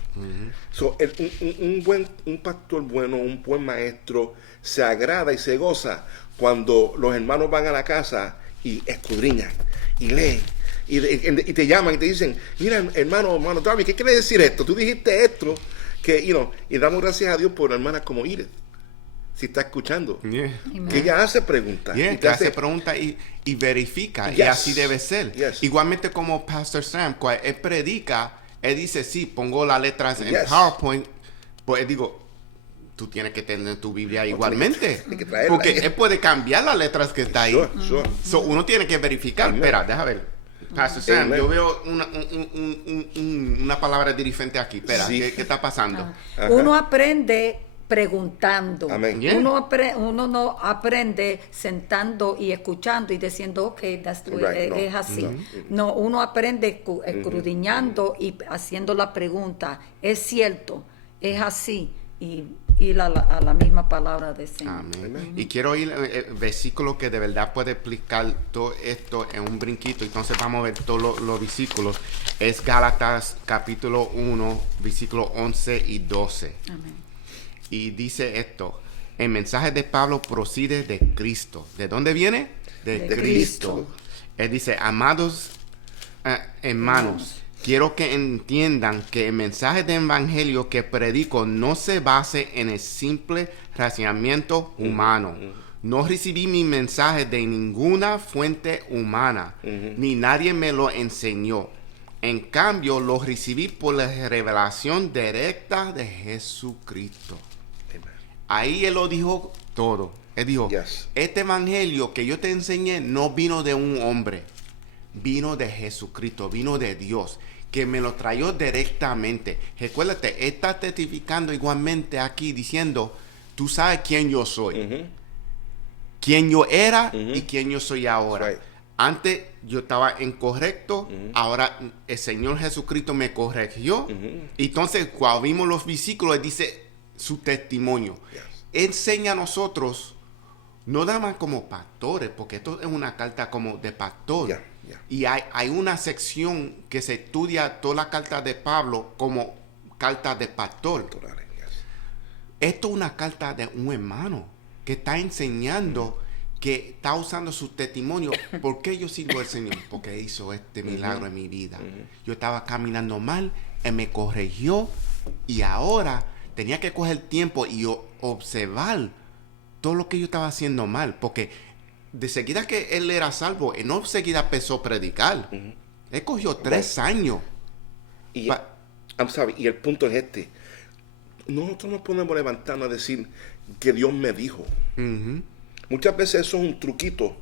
So, un pastor bueno, un buen maestro, se agrada y se goza cuando los hermanos van a la casa y escudriñan y leen y te llaman y te dicen, mira, hermano Darby, ¿qué quiere decir esto? Tú dijiste esto, y damos gracias a Dios por hermanas como Iris, si está escuchando, que ella hace preguntas, que hace preguntas y verifica, y así debe ser. Igualmente como Pastor Sam, cuando él predica, él dice, sí, pongo las letras en PowerPoint, pues digo, tú tienes que tener tu Biblia igualmente, porque él puede cambiar las letras que está ahí. So, uno tiene que verificar. Espera, déjame ver. Pastor Sam, yo veo una palabra diferente aquí. Espera, ¿qué está pasando? Uno aprende preguntando. Uno no aprende sentando y escuchando y diciendo, ok, es así. No, uno aprende escudriñando y haciendo la pregunta. Es cierto, es así. Y ir a la misma palabra de Señor. Amén. Y quiero ir al versículo que de verdad puede explicar todo esto en un brinquito. Entonces vamos a ver todos los versículos. Es Gálatas capítulo 1, versículos 11 y 12. Amén. Y dice esto: el mensaje de Pablo procede de Cristo. ¿De dónde viene? De Cristo. Él dice, amados hermanos, quiero que entiendan que el mensaje del evangelio que predico no se base en el simple razonamiento humano. No recibí mi mensaje de ninguna fuente humana, ni nadie me lo enseñó. En cambio, lo recibí por la revelación directa de Jesucristo. Ahí él lo dijo todo. Él dijo, este evangelio que yo te enseñé no vino de un hombre, vino de Jesucristo, vino de Dios, que me lo trayó directamente. Recuérdate, él está testificando igualmente aquí diciendo, tú sabes quién yo soy, quién yo era y quién yo soy ahora. Antes yo estaba incorrecto, ahora el Señor Jesucristo me corrigió. Entonces, cuando vimos los versículos, él dice su testimonio. Enseña a nosotros, no nada más como pastores, porque esto es una carta como de pastor. Y hay una sección que se estudia toda la carta de Pablo como carta de pastor. Esto es una carta de un hermano que está enseñando, que está usando su testimonio. ¿Por qué yo sirvo al Señor? Porque hizo este milagro en mi vida. Yo estaba caminando mal, Él me corrigió y ahora tenía que coger tiempo y observar todo lo que yo estaba haciendo mal, porque de seguida que él era salvo, él no seguida empezó a predicar. Él cogió 3 años. Y, y el punto es este. Nosotros nos podemos levantarnos a decir que Dios me dijo. Muchas veces eso es un truquito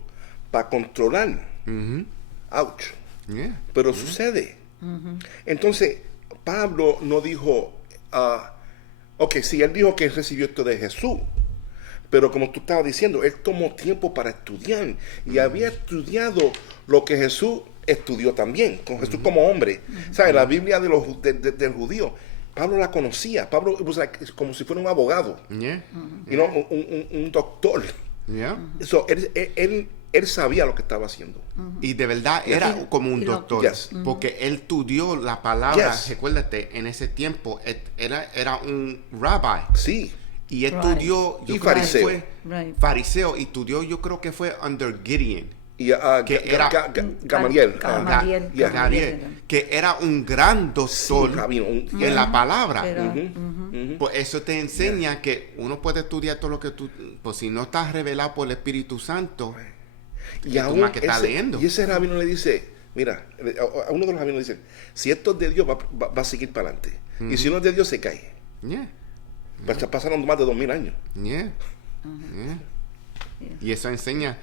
para controlar. Ouch. Pero sucede. Entonces, Pablo no dijo, ok, sí, él dijo que él recibió esto de Jesús. Pero como tú estabas diciendo, él tomó tiempo para estudiar. Y había estudiado lo que Jesús estudió también. Con Jesús como hombre. ¿Sabes? La Biblia del judío. Pablo la conocía. Pablo como si fuera un abogado. Un doctor. So, él sabía lo que estaba haciendo. Y de verdad era como un doctor. Porque él estudió la palabra. Recuérdate, en ese tiempo era un rabbi. Sí. Y estudió, y fariseo. Fariseo, y estudió, yo creo que fue under Gideon. Y que era Gamaliel. Que era un gran doctor en la palabra. Pues eso te enseña que uno puede estudiar todo lo que tú, pues si no estás revelado por el Espíritu Santo, y aún más que estás leyendo. Y ese rabino le dice, mira, a uno de los rabinos le dice, si esto es de Dios va a seguir para adelante. Y si no es de Dios se cae. Pasaron más de 2000 años. Y eso enseña.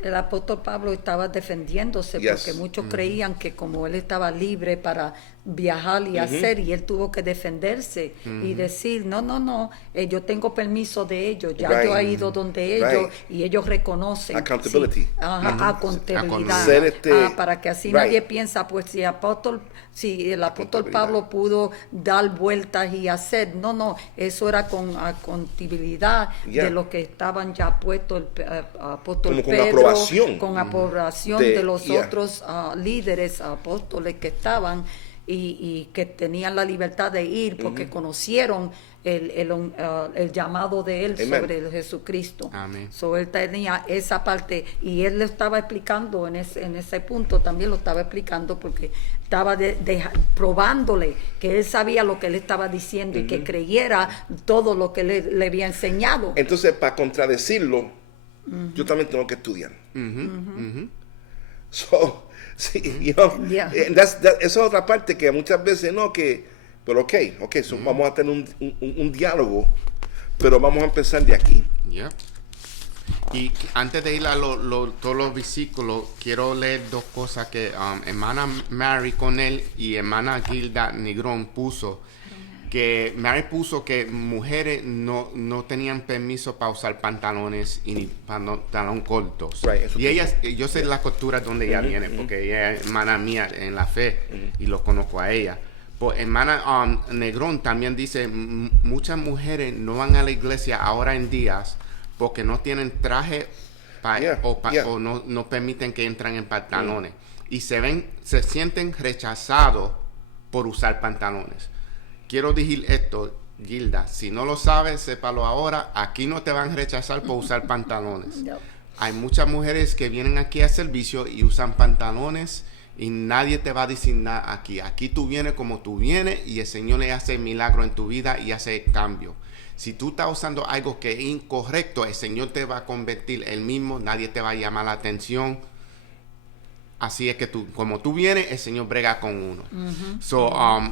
El apóstol Pablo estaba defendiéndose porque muchos creían que como él estaba libre para viajar y hacer, y él tuvo que defenderse y decir, no, yo tengo permiso de ellos, ya yo he ido donde ellos y ellos reconocen. Accountability. Accountabilidad. Para que así nadie piensa, pues si el apóstol Pablo pudo dar vueltas y hacer, no, eso era con accountabilidad de los que estaban ya puestos, el apóstol Pedro, con aprobación de los otros líderes, apóstoles que estaban y que tenían la libertad de ir porque conocieron el llamado de él sobre Jesucristo. So, él tenía esa parte y él le estaba explicando en ese punto, también lo estaba explicando porque estaba probándole que él sabía lo que él estaba diciendo y que creyera todo lo que le había enseñado. Entonces, para contradecirlo, yo también tengo que estudiar. So, sí, esa es otra parte que muchas veces pero so vamos a tener un diálogo, pero vamos a empezar de aquí. Y antes de ir a todos los versículos, quiero leer 2 cosas que hermana Mary Connell y hermana Gilda Negrón puso. Que Mary puso que mujeres no tenían permiso para usar pantalones y ni pantalón cortos. Y yo sé la costura donde ella viene, porque ella es hermana mía en la fe y lo conozco a ella. Pues hermana Negrón también dice, muchas mujeres no van a la iglesia ahora en días porque no tienen traje o no permiten que entren en pantalones. Y se sienten rechazados por usar pantalones. Quiero decir esto, Gilda, si no lo sabes, sépalo ahora, aquí no te van a rechazar por usar pantalones. Hay muchas mujeres que vienen aquí al servicio y usan pantalones y nadie te va a decir nada aquí. Aquí tú vienes como tú vienes y el Señor le hace milagro en tu vida y hace cambio. Si tú estás usando algo que es incorrecto, el Señor te va a convertir él mismo, nadie te va a llamar la atención. Así es que como tú vienes, el Señor brega con uno.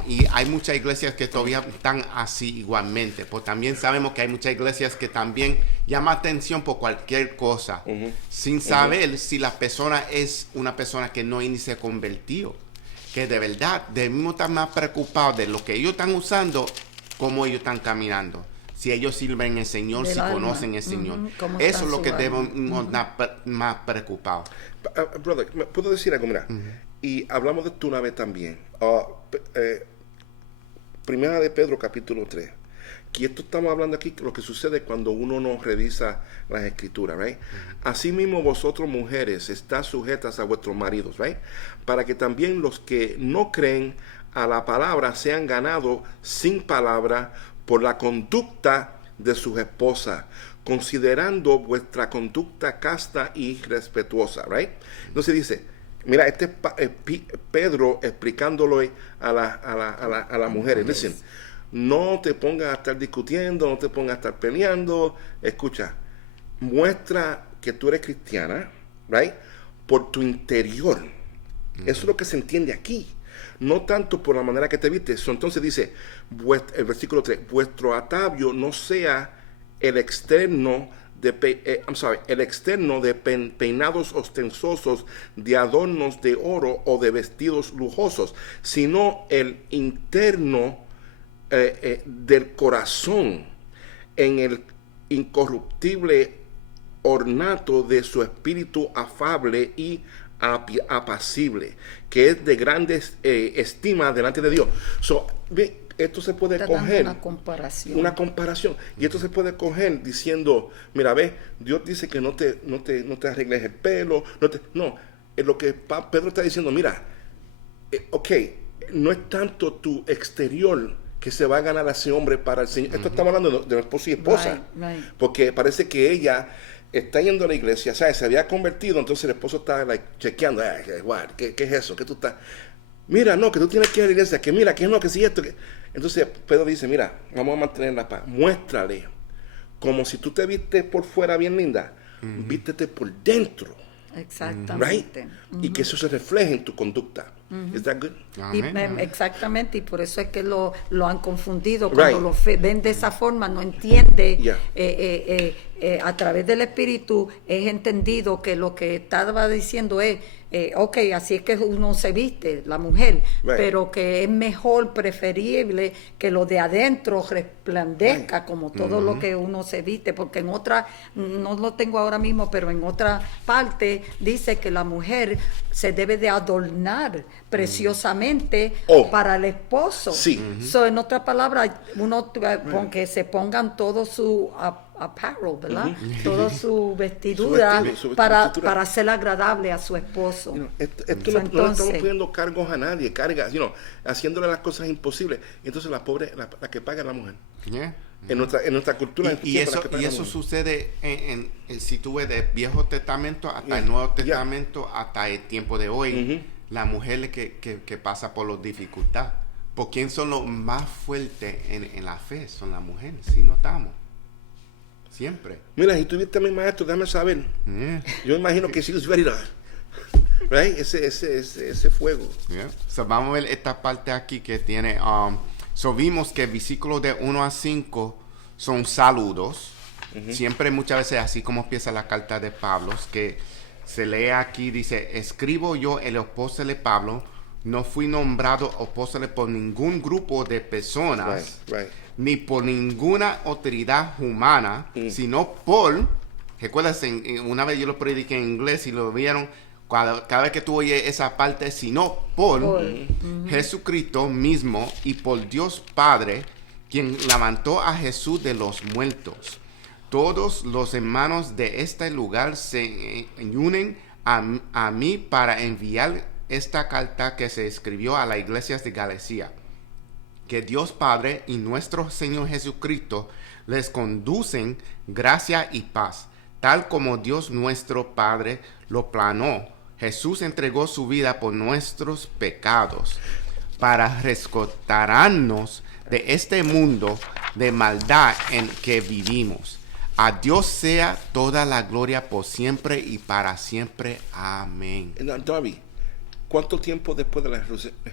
Y hay muchas iglesias que todavía están así igualmente. Pues también sabemos que hay muchas iglesias que también llaman atención por cualquier cosa, sin saber si la persona es una persona que no ni se convirtió. Que de verdad, debemos estar más preocupados de lo que ellos están usando, cómo ellos están caminando. Si ellos sirven al Señor, si conocen al Señor. Eso es lo que debemos estar más preocupados. Brother, ¿puedo decir algo? Mira, y hablamos de esto una vez también. Primera de Pedro, capítulo 3. Que esto estamos hablando aquí, lo que sucede cuando uno no revisa las escrituras, right? Asimismo vosotros mujeres, estás sujetas a vuestros maridos, right? Para que también los que no creen a la palabra sean ganados sin palabra por la conducta de sus esposas, considerando vuestra conducta casta y respetuosa, right? Entonces dice, mira, este es Pedro explicándolo a las mujeres. Listen, no te pongas a estar discutiendo, no te pongas a estar peleando. Escucha, muestra que tú eres cristiana, right? Por tu interior. Eso es lo que se entiende aquí. No tanto por la manera que te vistes. Entonces dice, el versículo 3, vuestro atavio no sea el externo de peinados ostentosos, de adornos de oro o de vestidos lujosos, sino el interno del corazón, en el incorruptible ornato de su espíritu afable y apacible, que es de grande estima delante de Dios. Esto se puede coger una comparación, y esto se puede coger diciendo, mira, ve, Dios dice que no te arregles el pelo, es lo que Pedro está diciendo. Mira, ok, no es tanto tu exterior que se va a ganar a ese hombre para el Señor. Esto estamos hablando de esposo y esposa, porque parece que ella está yendo a la iglesia, ¿sabes? Se había convertido, entonces el esposo está chequeando, ¿qué es eso? ¿Qué tú estás? Mira, no, que tú tienes que ir a la iglesia, que mira, que no, que si esto, que... Entonces Pedro dice, mira, vamos a mantener la paz, muéstrale, como si tú te vistes por fuera bien linda, vístete por dentro. Exactamente. Right? Y que eso se refleje en tu conducta. ¿Es that good? Exactamente, y por eso es que lo han confundido. Cuando lo ven de esa forma, no entiende. A través del Espíritu es entendido que lo que estaba diciendo es, ok, así es que uno se viste, la mujer, pero que es mejor, preferible que lo de adentro resplandezca como todo lo que uno se viste, porque en otra, no lo tengo ahora mismo, pero en otra parte dice que la mujer se debe de adornar preciosamente para el esposo. En otras palabras, uno con que se pongan todo su apparel, ¿verdad? Toda su vestidura para ser agradable a su esposo. Esto no le estamos poniendo cargos a nadie, haciéndole las cosas imposibles. Entonces la pobre, la que paga es la mujer. En nuestra cultura. Y eso sucede si tú ves del Viejo Testamento hasta el Nuevo Testamento, hasta el tiempo de hoy. La mujer que pasa por las dificultades. ¿Por quién son los más fuertes en la fe? Son las mujeres, si notamos. Siempre. Mira, si tuviste a mi maestro, déjame saber. Yo imagino que she was ready to, right? Ese fuego. So, vamos a ver esta parte aquí que tiene. Vimos que versículos de 1 a 5 son saludos. Siempre, muchas veces, así como empieza la carta de Pablo, que se lee aquí, dice, escribo yo, el apóstol de Pablo, no fui nombrado apóstol por ningún grupo de personas, ni por ninguna autoridad humana, sino por, recuerdas, una vez yo lo prediqué en inglés y lo vieron, cada vez que tú oyes esa parte, sino por Jesucristo mismo y por Dios Padre, quien levantó a Jesús de los muertos. Todos los hermanos de este lugar se unen a mí para enviar esta carta que se escribió a las iglesias de Galacia. Que Dios Padre y nuestro Señor Jesucristo les conducen gracia y paz, tal como Dios nuestro Padre lo planeó. Jesús entregó su vida por nuestros pecados para rescatarnos de este mundo de maldad en que vivimos. A Dios sea toda la gloria por siempre y para siempre. Amén. Darby, ¿cuánto tiempo después de la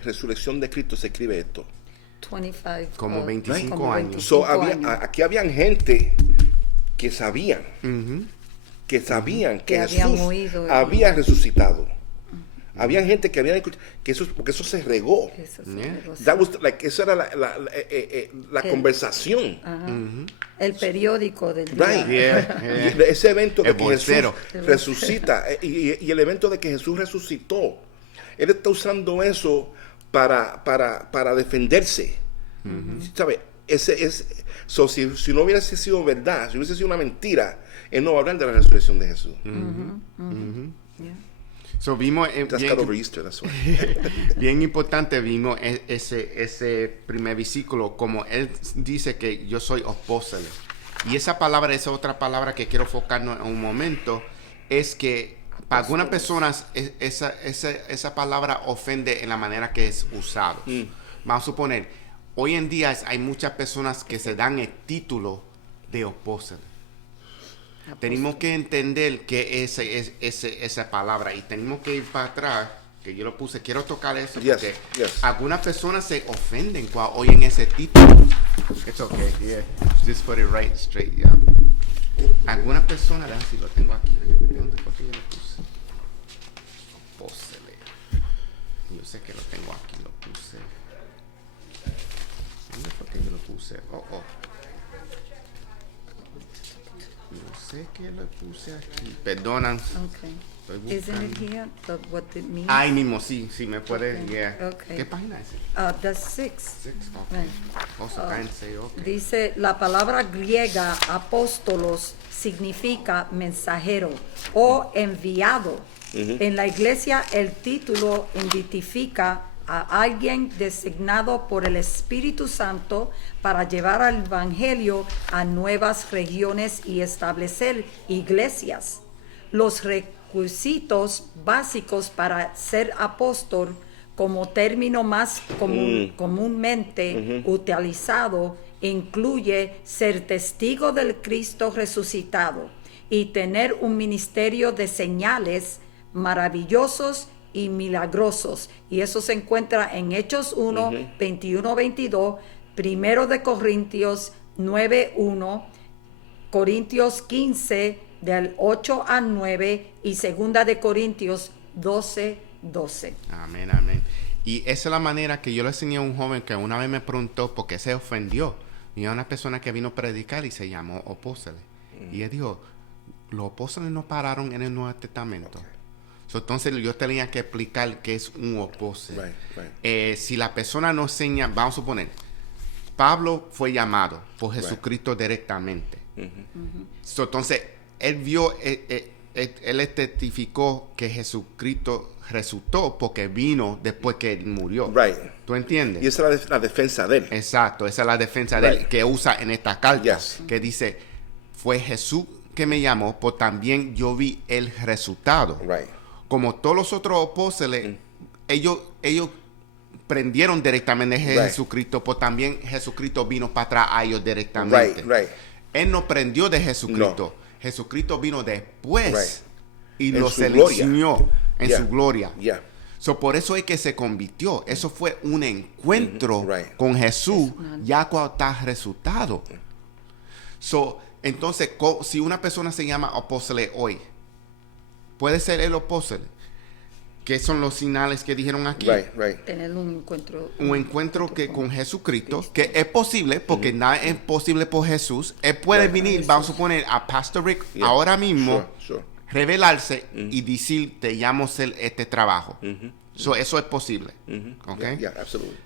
resurrección de Cristo se escribe esto? 25. Como 25 años. Aquí habían gente que sabían, que Jesús había resucitado. Habían gente que habían escuchado, porque eso se regó. Esa era la conversación. El periódico del día. Y ese evento de que Jesús resucita, y el evento de que Jesús resucitó, él está usando eso para defenderse. ¿Sabe? Si no hubiese sido verdad, si hubiese sido una mentira, él no va a hablar de la resurrección de Jesús. Vimos bien importante, vimos ese primer versículo, como él dice que yo soy apóstol. Y esa palabra, esa otra palabra que quiero enfocarnos en un momento, es que para algunas personas esa palabra ofende en la manera que es usado. Vamos a suponer, hoy en día hay muchas personas que se dan el título de apóstol. Tenemos que entender que esa palabra y tenemos que ir para atrás, que yo lo puse, quiero tocar eso porque algunas personas se ofenden cuando oyen ese título. It's okay, yeah. Just put it right straight, yeah. Algunas personas, déjame si lo tengo aquí. ¿Dónde fue que yo lo puse? Opósele. Yo sé que lo tengo aquí, lo puse. ¿Dónde fue que yo lo puse? No sé qué lo puse aquí. Perdonan. Okay. Isn't it here? What it means? Ahí mismo, sí, me puede. Okay. Yeah. Okay. ¿Qué página es? That's 6. Okay. Okay. Dice, la palabra griega apóstolos significa mensajero o enviado. En la iglesia el título identifica a alguien designado por el Espíritu Santo para llevar el Evangelio a nuevas regiones y establecer iglesias. Los requisitos básicos para ser apóstol, como término más comúnmente utilizado, incluye ser testigo del Cristo resucitado y tener un ministerio de señales maravillosos y milagrosos. Y eso se encuentra en Hechos 1, 21-22, 1 de Corintios 9-1, Corintios 15, del 8 al 9, y 2 de Corintios 12. Amén. Y esa es la manera que yo le enseñé a un joven que una vez me preguntó por qué se ofendió. Y a una persona que vino a predicar y se llamó apóstol. Y él dijo, los apóstoles no pararon en el Nuevo Testamento. Entonces yo tenía que explicar qué es un apóstol. Si la persona no enseña, vamos a suponer, Pablo fue llamado por Jesucristo directamente. Entonces, él vio, él testificó que Jesucristo resucitó porque vino después que él murió. ¿Tú entiendes? Y esa es la defensa de él. Exacto, esa es la defensa de él que usa en esta carta. Que dice, fue Jesús que me llamó, pues también yo vi el resultado. Como todos los otros apóstoles, ellos prendieron directamente de Jesucristo, pues también Jesucristo vino para atrás a ellos directamente. Él no prendió de Jesucristo. Jesucristo vino después y lo seleccionó en su gloria. Por eso es que se convirtió. Eso fue un encuentro con Jesús ya cuando está resultado. Entonces, si una persona se llama apóstol hoy, puede ser el apóstol. ¿Qué son los señales que dijeron aquí? Tener un encuentro. Un encuentro con Jesucristo, que es posible, porque nada es posible por Jesús. Él puede venir, vamos a suponer, a Pastor Rick ahora mismo, revelarse y decir, te llamo a hacer este trabajo. Eso es posible. ¿Okay? Absolutely.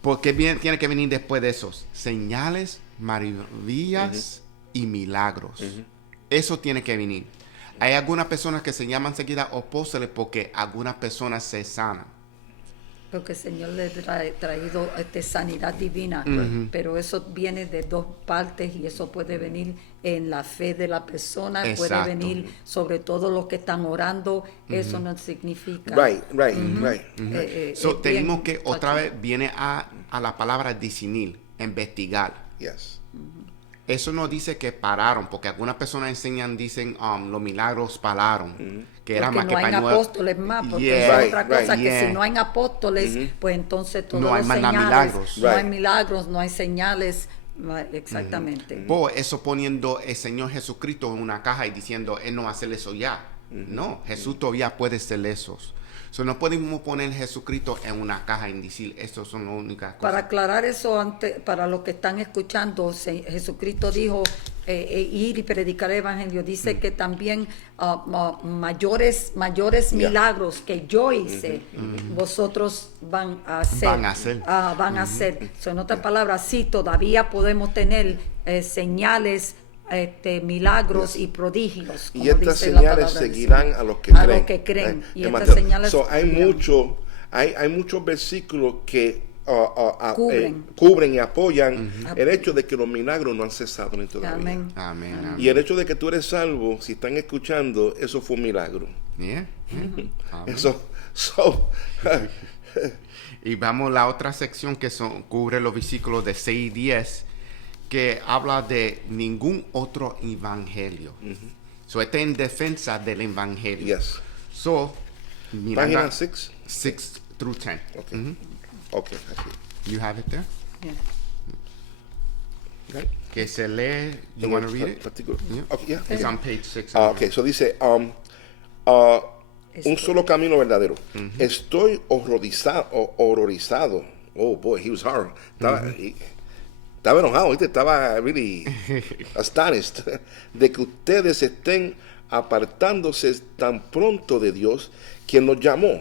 Porque tiene que venir después de esos señales, maravillas y milagros. Eso tiene que venir. Hay algunas personas que se llaman seguida apóstoles porque algunas personas se sanan. Porque el Señor le ha traído sanidad divina, pero eso viene de dos partes y eso puede venir en la fe de la persona, puede venir sobre todo los que están orando, eso no significa. Tenemos que otra vez viene a la palabra discernir, investigar. Eso no dice que pararon, porque algunas personas dicen los milagros pararon. Que era más no que hay apóstoles más, porque es otra cosa que si no hay apóstoles, pues entonces todos no hay los señales, milagros. No hay milagros, no hay señales, exactamente. Eso poniendo el Señor Jesucristo en una caja y diciendo, Él no va a hacer eso ya. No, Jesús todavía puede hacer eso. No podemos poner Jesucristo en una caja y decir, estas son las únicas cosas. Para aclarar eso, antes, para los que están escuchando, Jesucristo dijo, ir y predicar el Evangelio. Dice que también mayores milagros que yo hice, vosotros van a hacer. Van a hacer. En otras palabras, sí, todavía podemos tener señales, milagros y prodigios. Y estas señales seguirán a los que creen. Y estas señales hay muchos versículos que cubren y apoyan el hecho de que los milagros no han cesado ni todavía. Amén. Y el hecho de que tú eres salvo, si están escuchando, eso fue un milagro. Y vamos a la otra sección que cubre los versículos de 6 y 10, que habla de ningún otro evangelio. So, este en defensa del evangelio. Yes. So, Página 6. 6 through 10. Okay. Okay, I see. You have it there? Yeah. Okay. Que se lee. You want to read it? Particular. Yeah. Okay, yeah. It's on page 6. Okay, so dice, un solo camino verdadero. Estoy horrorizado. Oh boy, he was horror. Estaba enojado, ¿viste? Estaba really astonished de que ustedes estén apartándose tan pronto de Dios, quien los llamó.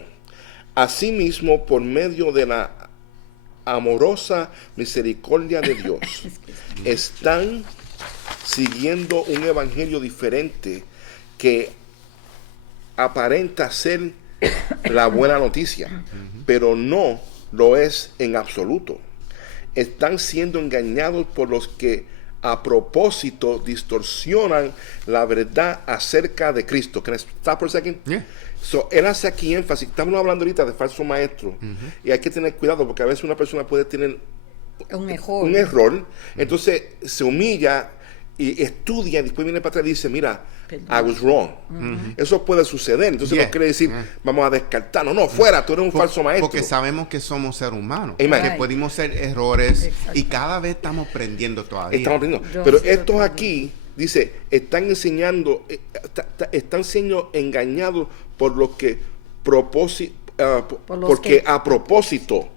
Asimismo, por medio de la amorosa misericordia de Dios, están siguiendo un evangelio diferente que aparenta ser la buena noticia, pero no lo es en absoluto. Están siendo engañados por los que a propósito distorsionan la verdad acerca de Cristo. Can I stop for a second? Yeah. So, él hace aquí énfasis. Estamos hablando ahorita de falso maestro. Y hay que tener cuidado porque a veces una persona puede tener un error. Entonces se humilla y estudia y después viene para atrás y dice, mira, I was wrong. Eso puede suceder. Entonces no quiere decir, vamos a descartarnos. No, fuera, tú eres un falso maestro. Porque sabemos que somos seres humanos. Amen. Que podemos hacer errores. Y cada vez estamos aprendiendo todavía. Estamos aprendiendo. Pero estos aquí, dice, están enseñando, están siendo engañados por lo que porque a propósito,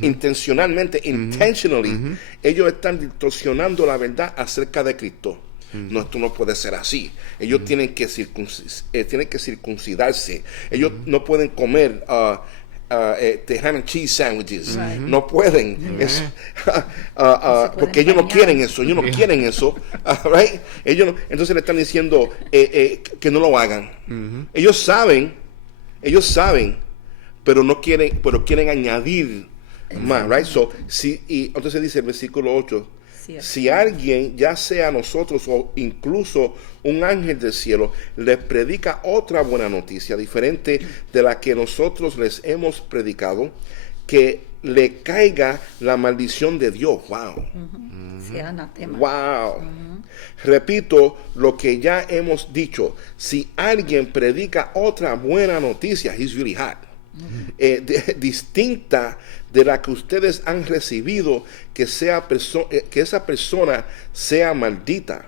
intencionalmente, intentionally, ellos están distorsionando la verdad acerca de Cristo. No, esto no puede ser así. Ellos tienen que circuncidarse. Ellos no pueden comer the ham and cheese sandwiches. No pueden. Porque ellos no quieren eso. Ellos no quieren eso. Right? Entonces le están diciendo que no lo hagan. Ellos saben, pero no quieren, pero quieren añadir más. Right? So, y entonces dice el versículo 8. Si alguien, ya sea nosotros o incluso un ángel del cielo, les predica otra buena noticia diferente de la que nosotros les hemos predicado, que le caiga la maldición de Dios. Wow. Wow. Repito lo que ya hemos dicho. Si alguien predica otra buena noticia, he's really hot. Distinta de la que ustedes han recibido, que esa persona sea maldita.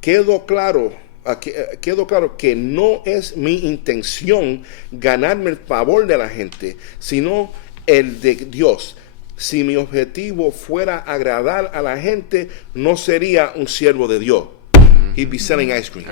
Quedó claro que no es mi intención ganarme el favor de la gente, sino el de Dios. Si mi objetivo fuera agradar a la gente, no sería un siervo de Dios. He'd be selling ice cream.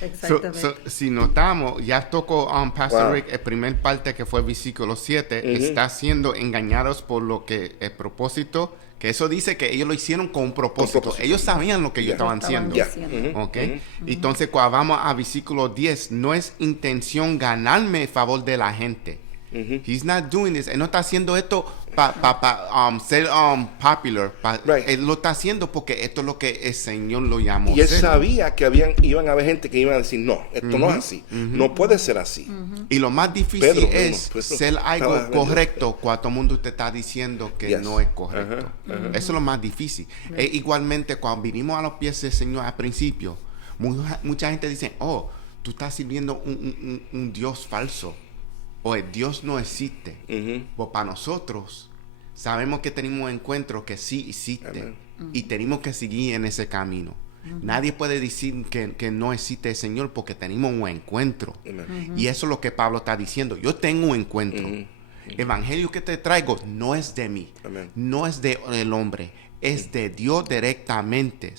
Exactamente. Si notamos, ya tocó Pastor Rick, el primer parte que fue el versículo 7, está siendo engañados por lo que el propósito, que eso dice que ellos lo hicieron con un propósito. Ellos sabían lo que ellos estaban haciendo. Okay? Entonces, cuando vamos a versículo 10, no es intención ganarme el favor de la gente. He's not doing this. Él no está haciendo esto para ser popular. Él lo está haciendo porque esto es lo que el Señor lo llamó. Y él sabía que iban a haber gente que iban a decir, no, esto no es así. No puede ser así. Y lo más difícil es ser algo correcto cuando todo el mundo te está diciendo que no es correcto. Eso es lo más difícil. Igualmente, cuando vinimos a los pies del Señor al principio, mucha gente dice, oh, tú estás sirviendo un Dios falso. O el Dios no existe. Pues para nosotros sabemos que tenemos un encuentro que sí existe. Y tenemos que seguir en ese camino. Nadie puede decir que no existe el Señor porque tenemos un encuentro. Y eso es lo que Pablo está diciendo. Yo tengo un encuentro. El evangelio que te traigo no es de mí. No es del hombre. Es de Dios directamente.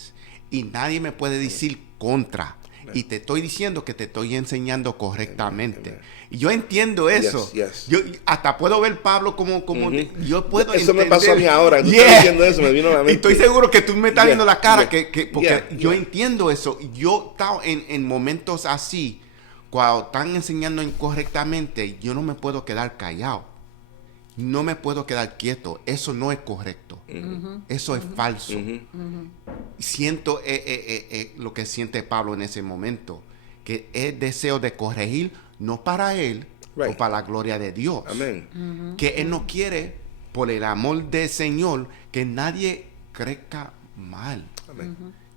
Y nadie me puede decir contra. Y te estoy diciendo que te estoy enseñando correctamente. Y yo entiendo eso. Yo hasta puedo ver Pablo como yo puedo eso entender. Me pasó a mí ahora. Tú estás diciendo eso, me vino a la mente. Y estoy seguro que tú me estás viendo la cara porque yo entiendo eso. Yo he estado en momentos así, cuando están enseñando incorrectamente, yo no me puedo quedar callado. No me puedo quedar quieto. Eso no es correcto. Eso es falso. Siento lo que siente Pablo en ese momento, que es deseo de corregir, no para él, o para la gloria de Dios. Que él no quiere, por el amor del Señor, que nadie crezca mal.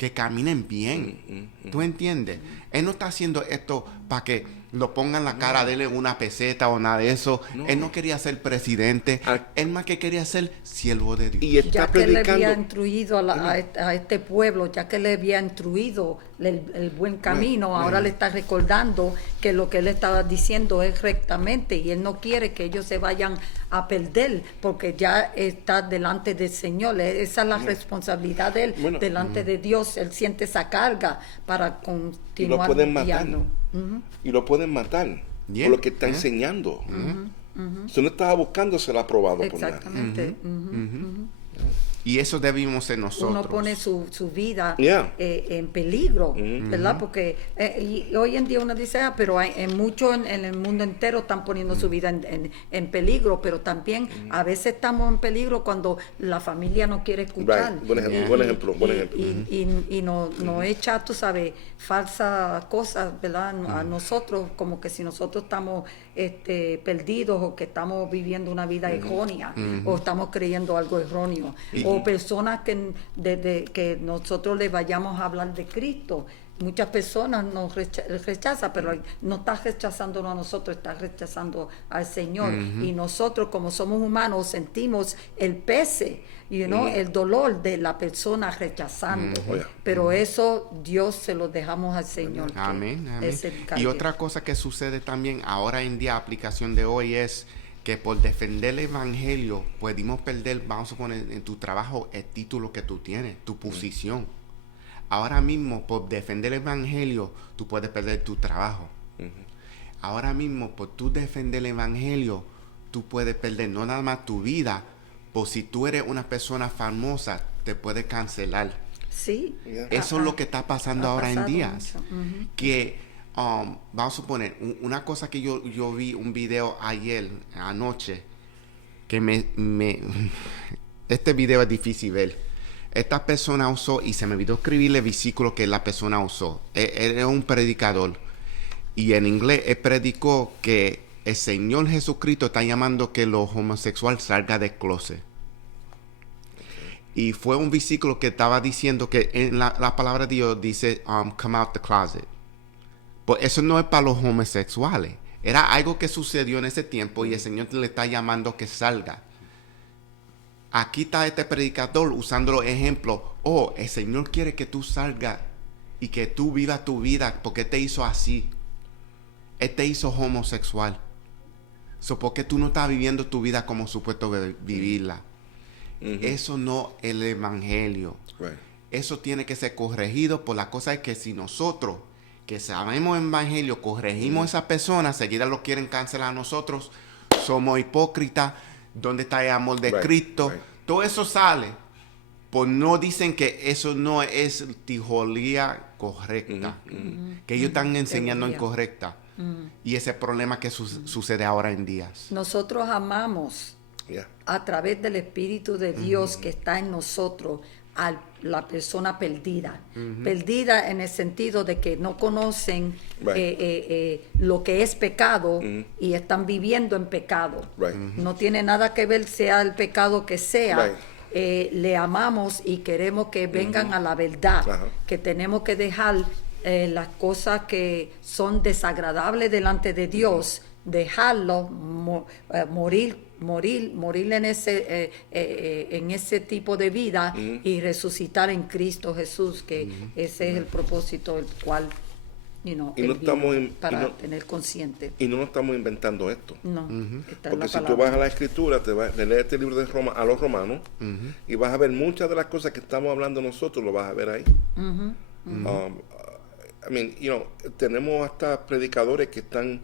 que caminen bien. ¿Tú entiendes? Él no está haciendo esto para que lo pongan la cara de él en una peseta o nada de eso. Él no quería ser presidente. Él más que quería ser siervo de Dios. Y está ya que le predicando. había instruido a este pueblo, ya que le había instruido el buen camino, ahora le está recordando que lo que él estaba diciendo es rectamente, y él no quiere que ellos se vayan a perder, porque ya está delante del Señor. Esa es la responsabilidad de él, delante de Dios. Él siente esa carga para continuar. Y lo pueden matar. guiando. Y lo pueden matar por lo que está enseñando. Usted no estaba buscando ser aprobado por nadie. Exactamente. Y eso debimos ser nosotros. Uno pone su vida en peligro, ¿verdad? Porque y hoy en día uno dice, pero en mucho en el mundo entero están poniendo su vida en peligro, pero también a veces estamos en peligro cuando la familia no quiere escuchar. Buen ejemplo. Y nos echa, tú sabes, falsas cosas, ¿verdad? A nosotros, como que si nosotros estamos perdidos, o que estamos viviendo una vida errónea, o estamos creyendo algo erróneo, o personas que desde que nosotros le vayamos a hablar de Cristo, muchas personas nos rechazan, pero no está rechazando a nosotros, está rechazando al Señor. Y nosotros, como somos humanos, sentimos el pese, el dolor de la persona rechazando. Pero eso Dios se lo dejamos al Señor. Amén. Y otra cosa que sucede también ahora en día, aplicación de hoy, es que por defender el evangelio pudimos perder, vamos a poner en tu trabajo, el título que tú tienes, tu posición. Ahora mismo, por defender el evangelio, tú puedes perder tu trabajo. Ahora mismo, por tú defender el evangelio, tú puedes perder no nada más tu vida, por si tú eres una persona famosa, te puede cancelar. Sí. Eso es lo que está pasando ahora en días. Que vamos a suponer, una cosa que yo vi un video anoche, que este video es difícil ver. Esta persona usó, y se me olvidó escribirle el versículo que la persona usó. Él es un predicador, y en inglés él predicó que el Señor Jesucristo está llamando que los homosexuales salgan del closet. Y fue un versículo que estaba diciendo que en la palabra de Dios dice, come out the closet. Pues eso no es para los homosexuales. Era algo que sucedió en ese tiempo y el Señor le está llamando que salga. Aquí está este predicador usando los ejemplos. El Señor quiere que tú salgas y que tú vivas tu vida porque te hizo así. Él te hizo homosexual. ¿Por qué tú no estás viviendo tu vida como supuesto vivirla? Eso no es el evangelio. Eso tiene que ser corregido. Por la cosa es que si nosotros, que sabemos el evangelio, corregimos a esa persona, seguida lo quieren cancelar a nosotros, somos hipócritas. ¿Dónde está el amor de Cristo? Todo eso sale. Pues no dicen que eso no es teología correcta. Que ellos están enseñando incorrecta. Y ese problema que sucede ahora en días. Nosotros amamos a través del Espíritu de Dios que está en nosotros a la persona perdida. Perdida en el sentido de que no conocen lo que es pecado y están viviendo en pecado. No tiene nada que ver, sea el pecado que sea. Le amamos y queremos que vengan a la verdad, que tenemos que dejar las cosas que son desagradables delante de Dios, dejarlo morir en ese tipo de vida y resucitar en Cristo Jesús, que ese es el propósito del cual tener consciente. Y no estamos inventando esto. No. Porque si tú vas a la Escritura, te lees este libro a los Romanos y vas a ver muchas de las cosas que estamos hablando nosotros, lo vas a ver ahí. Tenemos hasta predicadores que están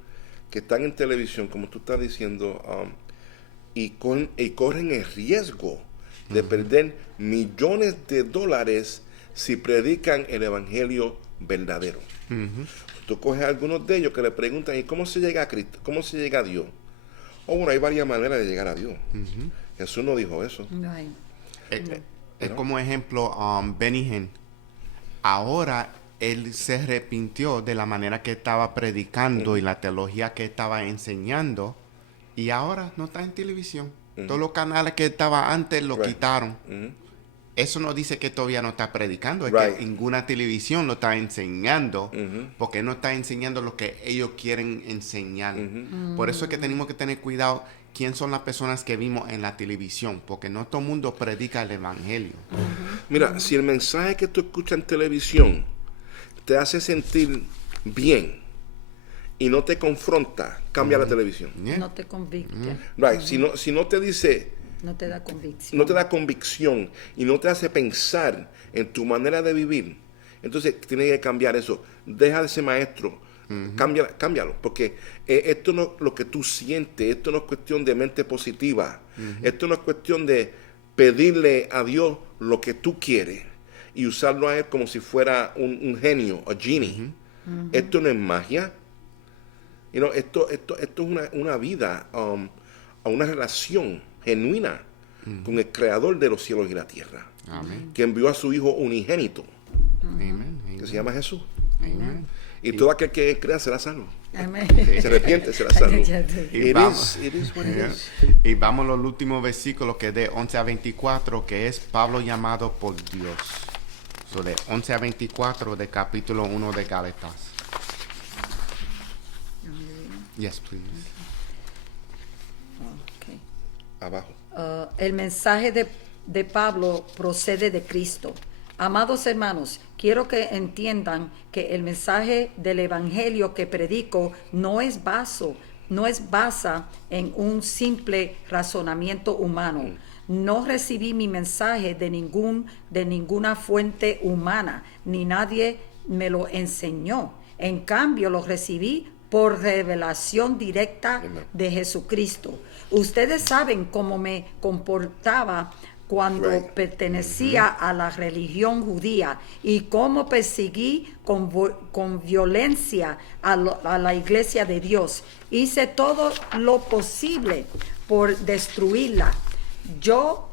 en televisión, como tú estás diciendo, y corren el riesgo de perder millones de dólares si predican el evangelio verdadero. Tú coges a algunos de ellos que le preguntan, ¿y cómo se llega a Cristo? ¿Cómo se llega a Dios? Bueno, hay varias maneras de llegar a Dios. Jesús no dijo eso. Es como ejemplo, Benny Hinn. Ahora él se arrepintió de la manera que estaba predicando y la teología que estaba enseñando, y ahora no está en televisión. Todos los canales que estaba antes lo quitaron. eso no dice que todavía no está predicando, es Right. que ninguna televisión lo está enseñando, porque no está enseñando lo que ellos quieren enseñar. Por eso es que tenemos que tener cuidado quién son las personas que vimos en la televisión, porque no todo el mundo predica el evangelio. Mira, si el mensaje que tú escuchas en televisión te hace sentir bien y no te confronta, cambia la televisión. Yeah. No te convicte, Right. Si no te dice, no te da convicción. no te da convicción y no te hace pensar en tu manera de vivir, entonces tienes que cambiar eso. Deja de ser maestro. Cámbialo, porque esto no es lo que tú sientes, esto no es cuestión de mente positiva, esto no es cuestión de pedirle a Dios lo que tú quieres y usarlo a Él como si fuera un genio, a genie. Esto no es magia. Esto es una vida, una relación genuina con el Creador de los cielos y la tierra, Amén. que envió a su Hijo unigénito, Amén. que se llama Jesús. Amén. Y todo aquel que crea será salvo. Amén. Se arrepiente, será salvo. Y It vamos. is what it Yeah. is. Y vamos al último versículo, que es de 11 a 24, que es Pablo llamado por Dios. So, de 11 a 24 de capítulo 1 de Gálatas. Yes, please. Okay. Abajo. El mensaje de Pablo procede de Cristo. Amados hermanos, quiero que entiendan que el mensaje del evangelio que predico no es basa en un simple razonamiento humano. No recibí mi mensaje de ninguna fuente humana, ni nadie me lo enseñó. En cambio, lo recibí por revelación directa de Jesucristo. Ustedes saben cómo me comportaba cuando Right. pertenecía a la religión judía y cómo perseguí con violencia a la iglesia de Dios. Hice todo lo posible por destruirla. Yo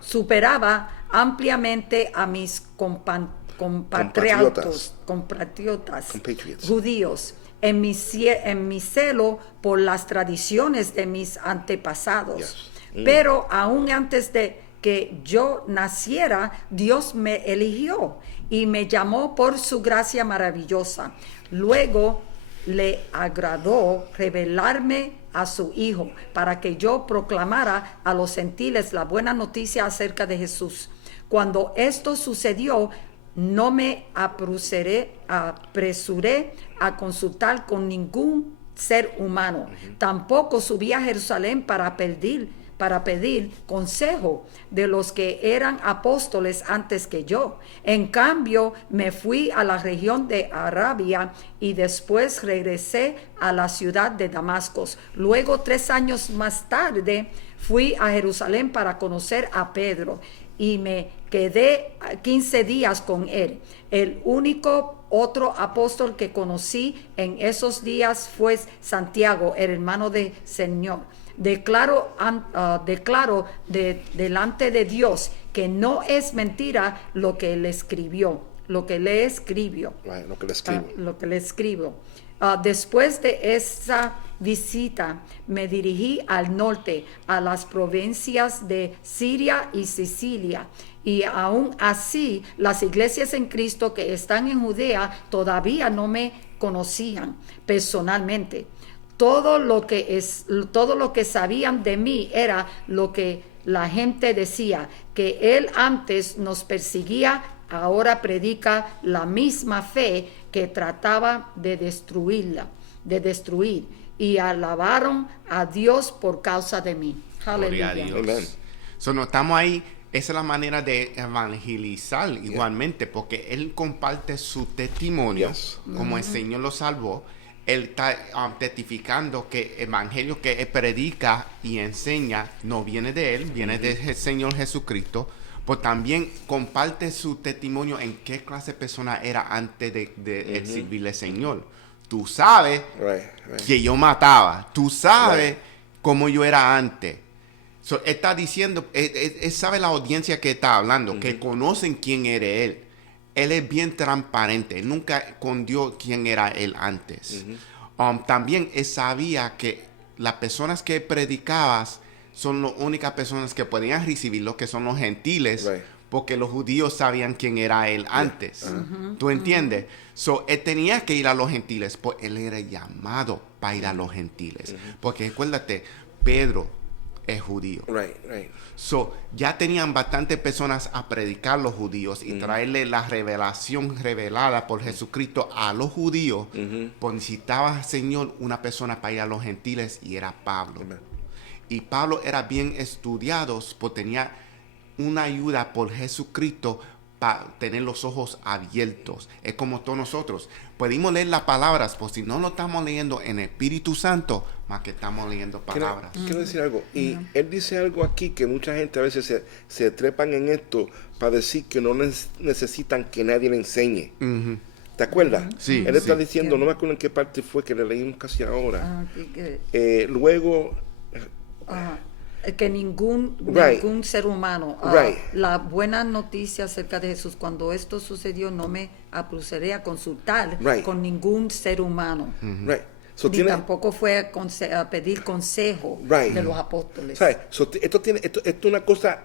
superaba ampliamente a mis compatriotas judíos en mi celo por las tradiciones de mis antepasados. Yes. Pero aún antes de que yo naciera, Dios me eligió y me llamó por su gracia maravillosa. Luego le agradó revelarme a su Hijo para que yo proclamara a los gentiles la buena noticia acerca de Jesús. Cuando esto sucedió, no me apresuré a consultar con ningún ser humano. Tampoco subí a Jerusalén para pedir consejo de los que eran apóstoles antes que yo. En cambio, me fui a la región de Arabia y después regresé a la ciudad de Damasco. Luego, 3 años más tarde, fui a Jerusalén para conocer a Pedro y me quedé 15 días con él. El único otro apóstol que conocí en esos días fue Santiago, el hermano del Señor. Declaro delante de Dios que no es mentira lo que le escribió. Right, lo que le escribo. Después de esa visita me dirigí al norte, a las provincias de Siria y Sicilia, y aún así las iglesias en Cristo que están en Judea todavía no me conocían personalmente. Todo lo que sabían de mí era lo que la gente decía, que él antes nos perseguía, ahora predica la misma fe que trataba de destruir, y alabaron a Dios por causa de mí. Gloria a Aleluya. Dios. Amen. So, notamos ahí, esa es la manera de evangelizar igualmente, porque él comparte su testimonio, Yes. como el Señor lo salvó. Él está testificando que el evangelio que él predica y enseña no viene de él, viene del Señor Jesucristo. Pues también comparte su testimonio en qué clase de persona era antes de servirle al Señor. Tú sabes Right. que yo mataba. Tú sabes Right. cómo yo era antes. So, él está diciendo, él sabe la audiencia que está hablando, que conocen quién era él. Él es bien transparente. Él nunca escondió quién era él antes. También él sabía que las personas que predicabas son las únicas personas que podían recibirlo, que son los gentiles, porque los judíos sabían quién era él antes. ¿Tú entiendes? So, él tenía que ir a los gentiles, pues él era llamado para ir a los gentiles. Porque acuérdate, Pedro es judío. So, ya tenían bastantes personas a predicar los judíos y traerle la revelación revelada por Jesucristo a los judíos. Pues necesitaba, Señor, una persona para ir a los gentiles, y era Pablo. Y Pablo era bien estudiado, pues tenía una ayuda por Jesucristo para tener los ojos abiertos. Es como todos nosotros. Podemos leer las palabras, pues si no lo estamos leyendo en Espíritu Santo, más que estamos leyendo palabras. Quiero decir algo. Y él dice algo aquí que mucha gente a veces se trepan en esto para decir que no necesitan que nadie le enseñe. ¿Te acuerdas? Sí. Él está diciendo, no me acuerdo en qué parte fue que le leímos casi ahora. Luego... que ningún ser humano, la buena noticia acerca de Jesús, cuando esto sucedió, no me apresuré a consultar con ningún ser humano. So, ni tampoco fue a pedir consejo de los apóstoles. So, esto es una cosa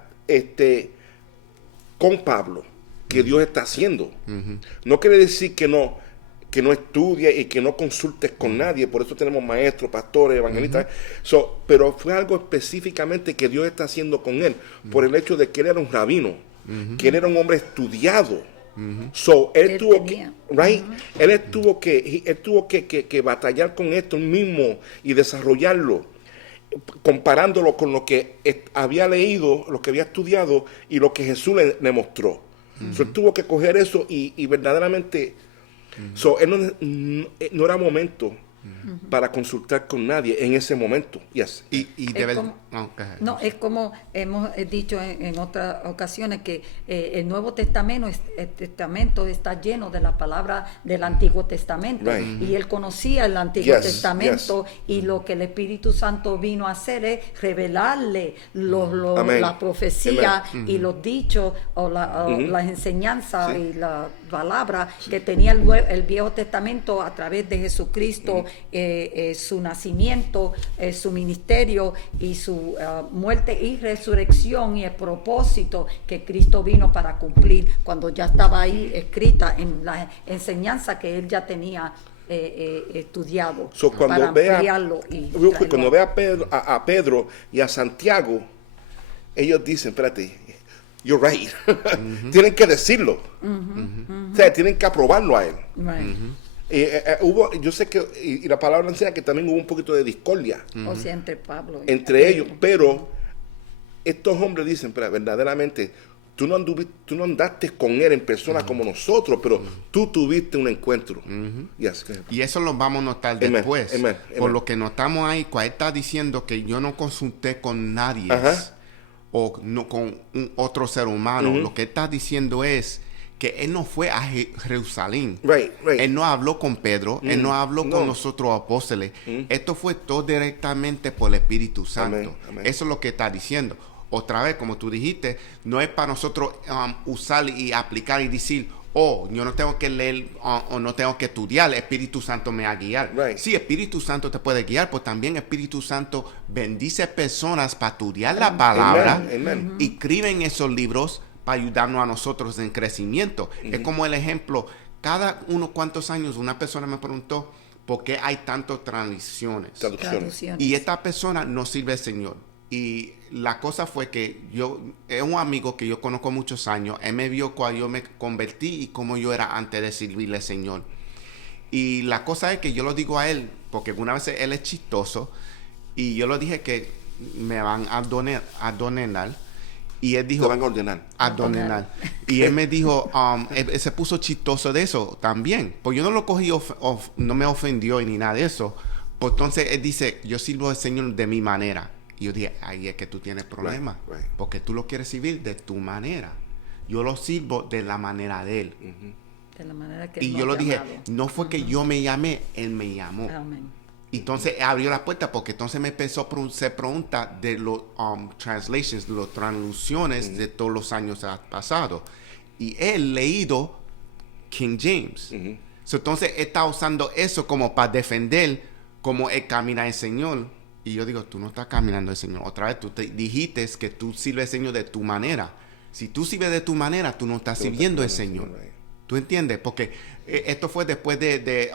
con Pablo que Dios está haciendo. No quiere decir que no estudies y que no consultes con nadie. Por eso tenemos maestros, pastores, evangelistas. Pero fue algo específicamente que Dios está haciendo con él, por el hecho de que él era un rabino, que él era un hombre estudiado. Él tuvo que batallar con esto mismo y desarrollarlo, comparándolo con lo que había leído, lo que había estudiado y lo que Jesús le mostró. Él tuvo que coger eso y verdaderamente... él no era momento para consultar con nadie en ese momento. Es como hemos dicho en otras ocasiones, que el Nuevo Testamento está lleno de la palabra del Antiguo Testamento, y él conocía el Antiguo Testamento, y lo que el Espíritu Santo vino a hacer es revelarle la profecía y los dichos o las enseñanzas y la palabra que tenía el Viejo Testamento a través de Jesucristo, su nacimiento, su ministerio y su muerte y resurrección, y el propósito que Cristo vino para cumplir, cuando ya estaba ahí escrita en la enseñanza que él ya tenía estudiado. Cuando vea a Pedro y a Santiago, ellos dicen, espérate, you're right. Tienen que decirlo. O sea, tienen que aprobarlo a él. Yo sé que, y la palabra enseña que también hubo un poquito de discordia entre Pablo entre ellos, pero estos hombres dicen, pero verdaderamente tú no andaste con él en persona como nosotros, pero tú tuviste un encuentro. Y eso lo vamos a notar después. Por lo que notamos ahí, cuando él está diciendo que yo no consulté con nadie o no con otro ser humano, lo que él está diciendo es que él no fue a Jerusalén. Él no habló con Pedro, él no habló con los otros apóstoles. Esto fue todo directamente por el Espíritu Santo. Eso es lo que está diciendo. Otra vez, como tú dijiste, no es para nosotros usar y aplicar y decir, yo no tengo que leer o no tengo que estudiar, el Espíritu Santo me va a guiar. Sí, Espíritu Santo te puede guiar, pero también el Espíritu Santo bendice personas para estudiar la palabra y escriben esos libros para ayudarnos a nosotros en crecimiento. Es como el ejemplo, cada unos cuantos años una persona me preguntó por qué hay tantas traducciones. Y esta persona no sirve al Señor. Y la cosa fue que es un amigo que yo conozco muchos años, él me vio cuando yo me convertí y cómo yo era antes de servirle al Señor. Y la cosa es que yo lo digo a él, porque algunas veces él es chistoso, y yo lo dije que me van a ordenar. Y él dijo, te van a ordenar. Y él me dijo, él se puso chistoso de eso también. Pues yo no lo cogí, no me ofendió ni nada de eso. Pues entonces él dice, yo sirvo al Señor de mi manera. Y yo dije, ahí es que tú tienes problemas. Porque tú lo quieres servir de tu manera. Yo lo sirvo de la manera de él. De la manera que y yo lo dije, no fue que yo me llamé, él me llamó. Entonces abrió la puerta, porque entonces me empezó a hacer preguntas de los translations, de las traducciones de todos los años pasados. Y él leído King James. Entonces él está usando eso como para defender cómo él camina el Señor Y yo digo, tú no estás caminando al Señor. Otra vez tú te dijiste que tú sirves al Señor de tu manera. Si tú sirves de tu manera, tú no estás sirviendo al Señor. ¿Tú entiendes? Porque esto fue después de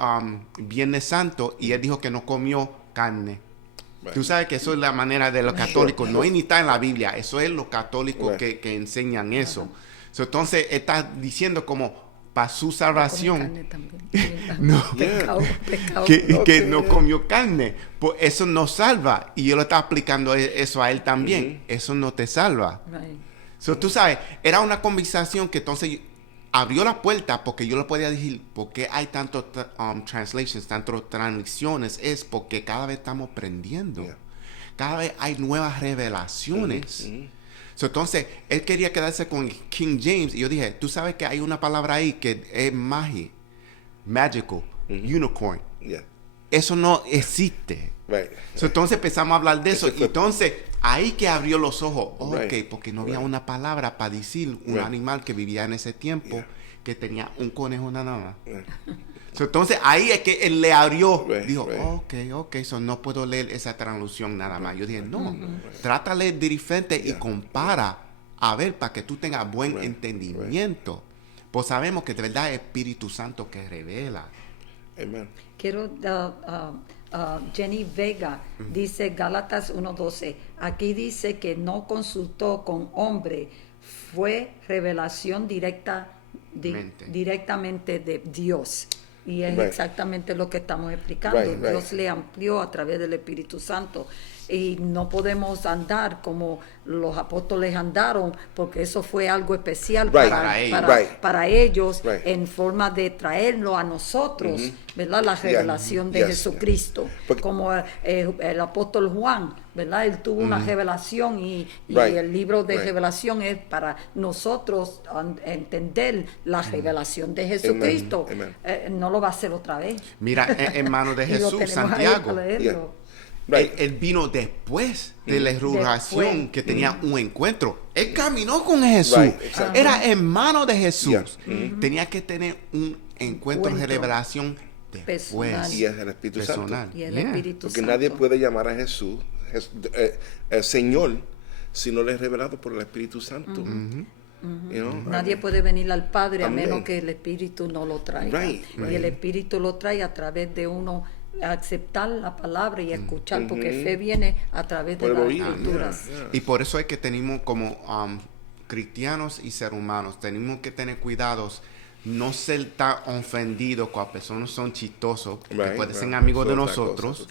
Viernes Santo y él dijo que no comió carne. Right. Tú sabes que eso es la manera de los católicos. No ni está en la Biblia. Eso es los católicos que enseñan eso. Entonces, está diciendo como para su salvación no, que no comió carne, pues eso no salva, y yo le estaba explicando eso a él también. Eso no te salva. Right. Tú sabes, era una conversación que entonces abrió la puerta, porque yo le podía decir por qué hay tantos translations, tantas traducciones, es porque cada vez estamos aprendiendo, cada vez hay nuevas revelaciones. Entonces, él quería quedarse con King James. Y yo dije, tú sabes que hay una palabra ahí que es magical, unicorn. Yeah. Eso no existe. Right. Entonces empezamos a hablar de eso. Y entonces, ahí que abrió los ojos. Porque no había una palabra para decir un animal que vivía en ese tiempo, que tenía un conejo nada más. Entonces, ahí es que él le abrió. Dijo, ok, no puedo leer esa traducción nada más. Yo dije, no, trata de leer diferente y compara a ver para que tú tengas buen entendimiento. Pues sabemos que de verdad es Espíritu Santo que revela. Amen. Quiero, Jenny Vega dice Gálatas 1:12. Aquí dice que no consultó con hombre, fue revelación directamente de Dios. Y es exactamente lo que estamos explicando. Dios le amplió a través del Espíritu Santo. Y no podemos andar como los apóstoles andaron, porque eso fue algo especial para ellos en forma de traerlo a nosotros, ¿verdad? La revelación de Jesucristo. Como el apóstol Juan, ¿verdad? Él tuvo una revelación y el libro de revelación es para nosotros entender la revelación de Jesucristo. No lo va a hacer otra vez. Mira, hermano de Jesús, Santiago. Él vino después de la resurrección, que tenía un encuentro. Él caminó con Jesús. Era hermano de Jesús. Tenía que tener un encuentro de revelación después. Y es el Espíritu Santo. Y el Espíritu Porque Santo. nadie puede llamar a Jesús Señor si no le es revelado por el Espíritu Santo. Nadie puede venir al Padre a menos que el Espíritu no lo traiga. Y el Espíritu lo trae a través de uno aceptar la palabra y escuchar, porque fe viene a través de las escrituras. Y por eso es que tenemos como cristianos y seres humanos, tenemos que tener cuidados, no ser tan ofendidos cuando personas son chistosos, que pueden ser amigos de nosotros,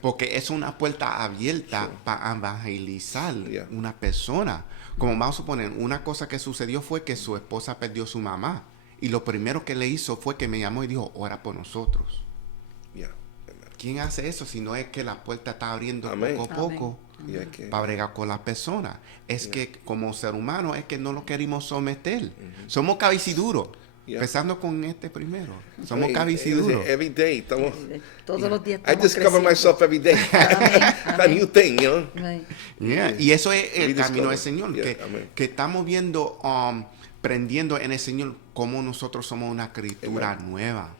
porque es una puerta abierta para evangelizar una persona. Como vamos a suponer, una cosa que sucedió fue que su esposa perdió a su mamá, y lo primero que le hizo fue que me llamó y dijo, ora por nosotros. ¿Quién hace eso si no es que la puerta está abriendo poco a poco para bregar con las personas? Es que como ser humano es que no lo queremos someter. Somos cabiciduros. Empezando con este primero. Somos cabiciduros. Every day estamos. Todos los días I discover myself every day. A new thing, you know. Y eso es el camino del Señor. Que estamos viendo, prendiendo en el Señor cómo nosotros somos una criatura nueva.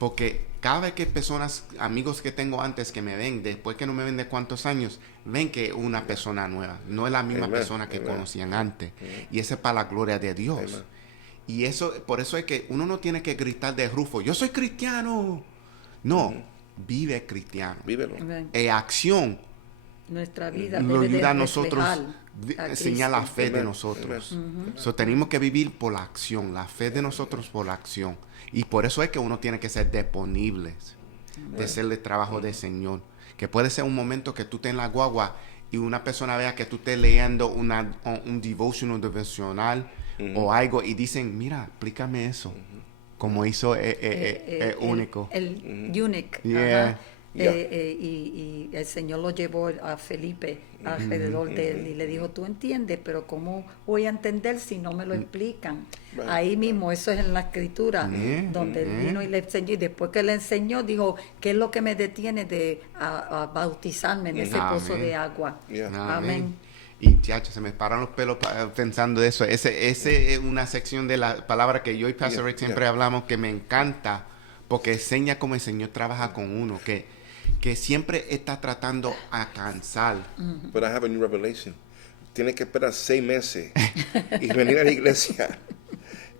Porque cada vez que personas, amigos que tengo antes que me ven, después que no me ven de cuántos años, ven que es una persona nueva, no es la misma persona que conocían antes. Y eso es para la gloria de Dios. Y eso, por eso es que uno no tiene que gritar de rufo, yo soy cristiano. No, vive cristiano. Vívelo. Acción. Nuestra vida nos debe ayuda de a nosotros, enseñar la fe de nosotros. Tenemos que vivir por la acción, la fe de nosotros por la acción. Y por eso es que uno tiene que ser disponible de hacer el trabajo del Señor. Que puede ser un momento que tú estés en la guagua y una persona vea que tú estés leyendo un devocional o algo y dicen, mira, explícame eso. Como hizo Único. El Eunuch. Yeah. Y el Señor lo llevó a Felipe alrededor de él y le dijo, tú entiendes, pero ¿cómo voy a entender si no me lo explican? Ahí mismo, eso es en la escritura, donde él vino y le enseñó, y después que le enseñó, dijo, ¿qué es lo que me detiene de a bautizarme en ese pozo de agua? Amén. Y chacho, se me paran los pelos pensando de eso. Ese es una sección de la palabra que yo y Pastor Rick siempre hablamos, que me encanta, porque enseña cómo el Señor trabaja con uno, que que siempre está tratando a cansar. But I have a new revelation. Tienes que esperar 6 meses y venir a la iglesia.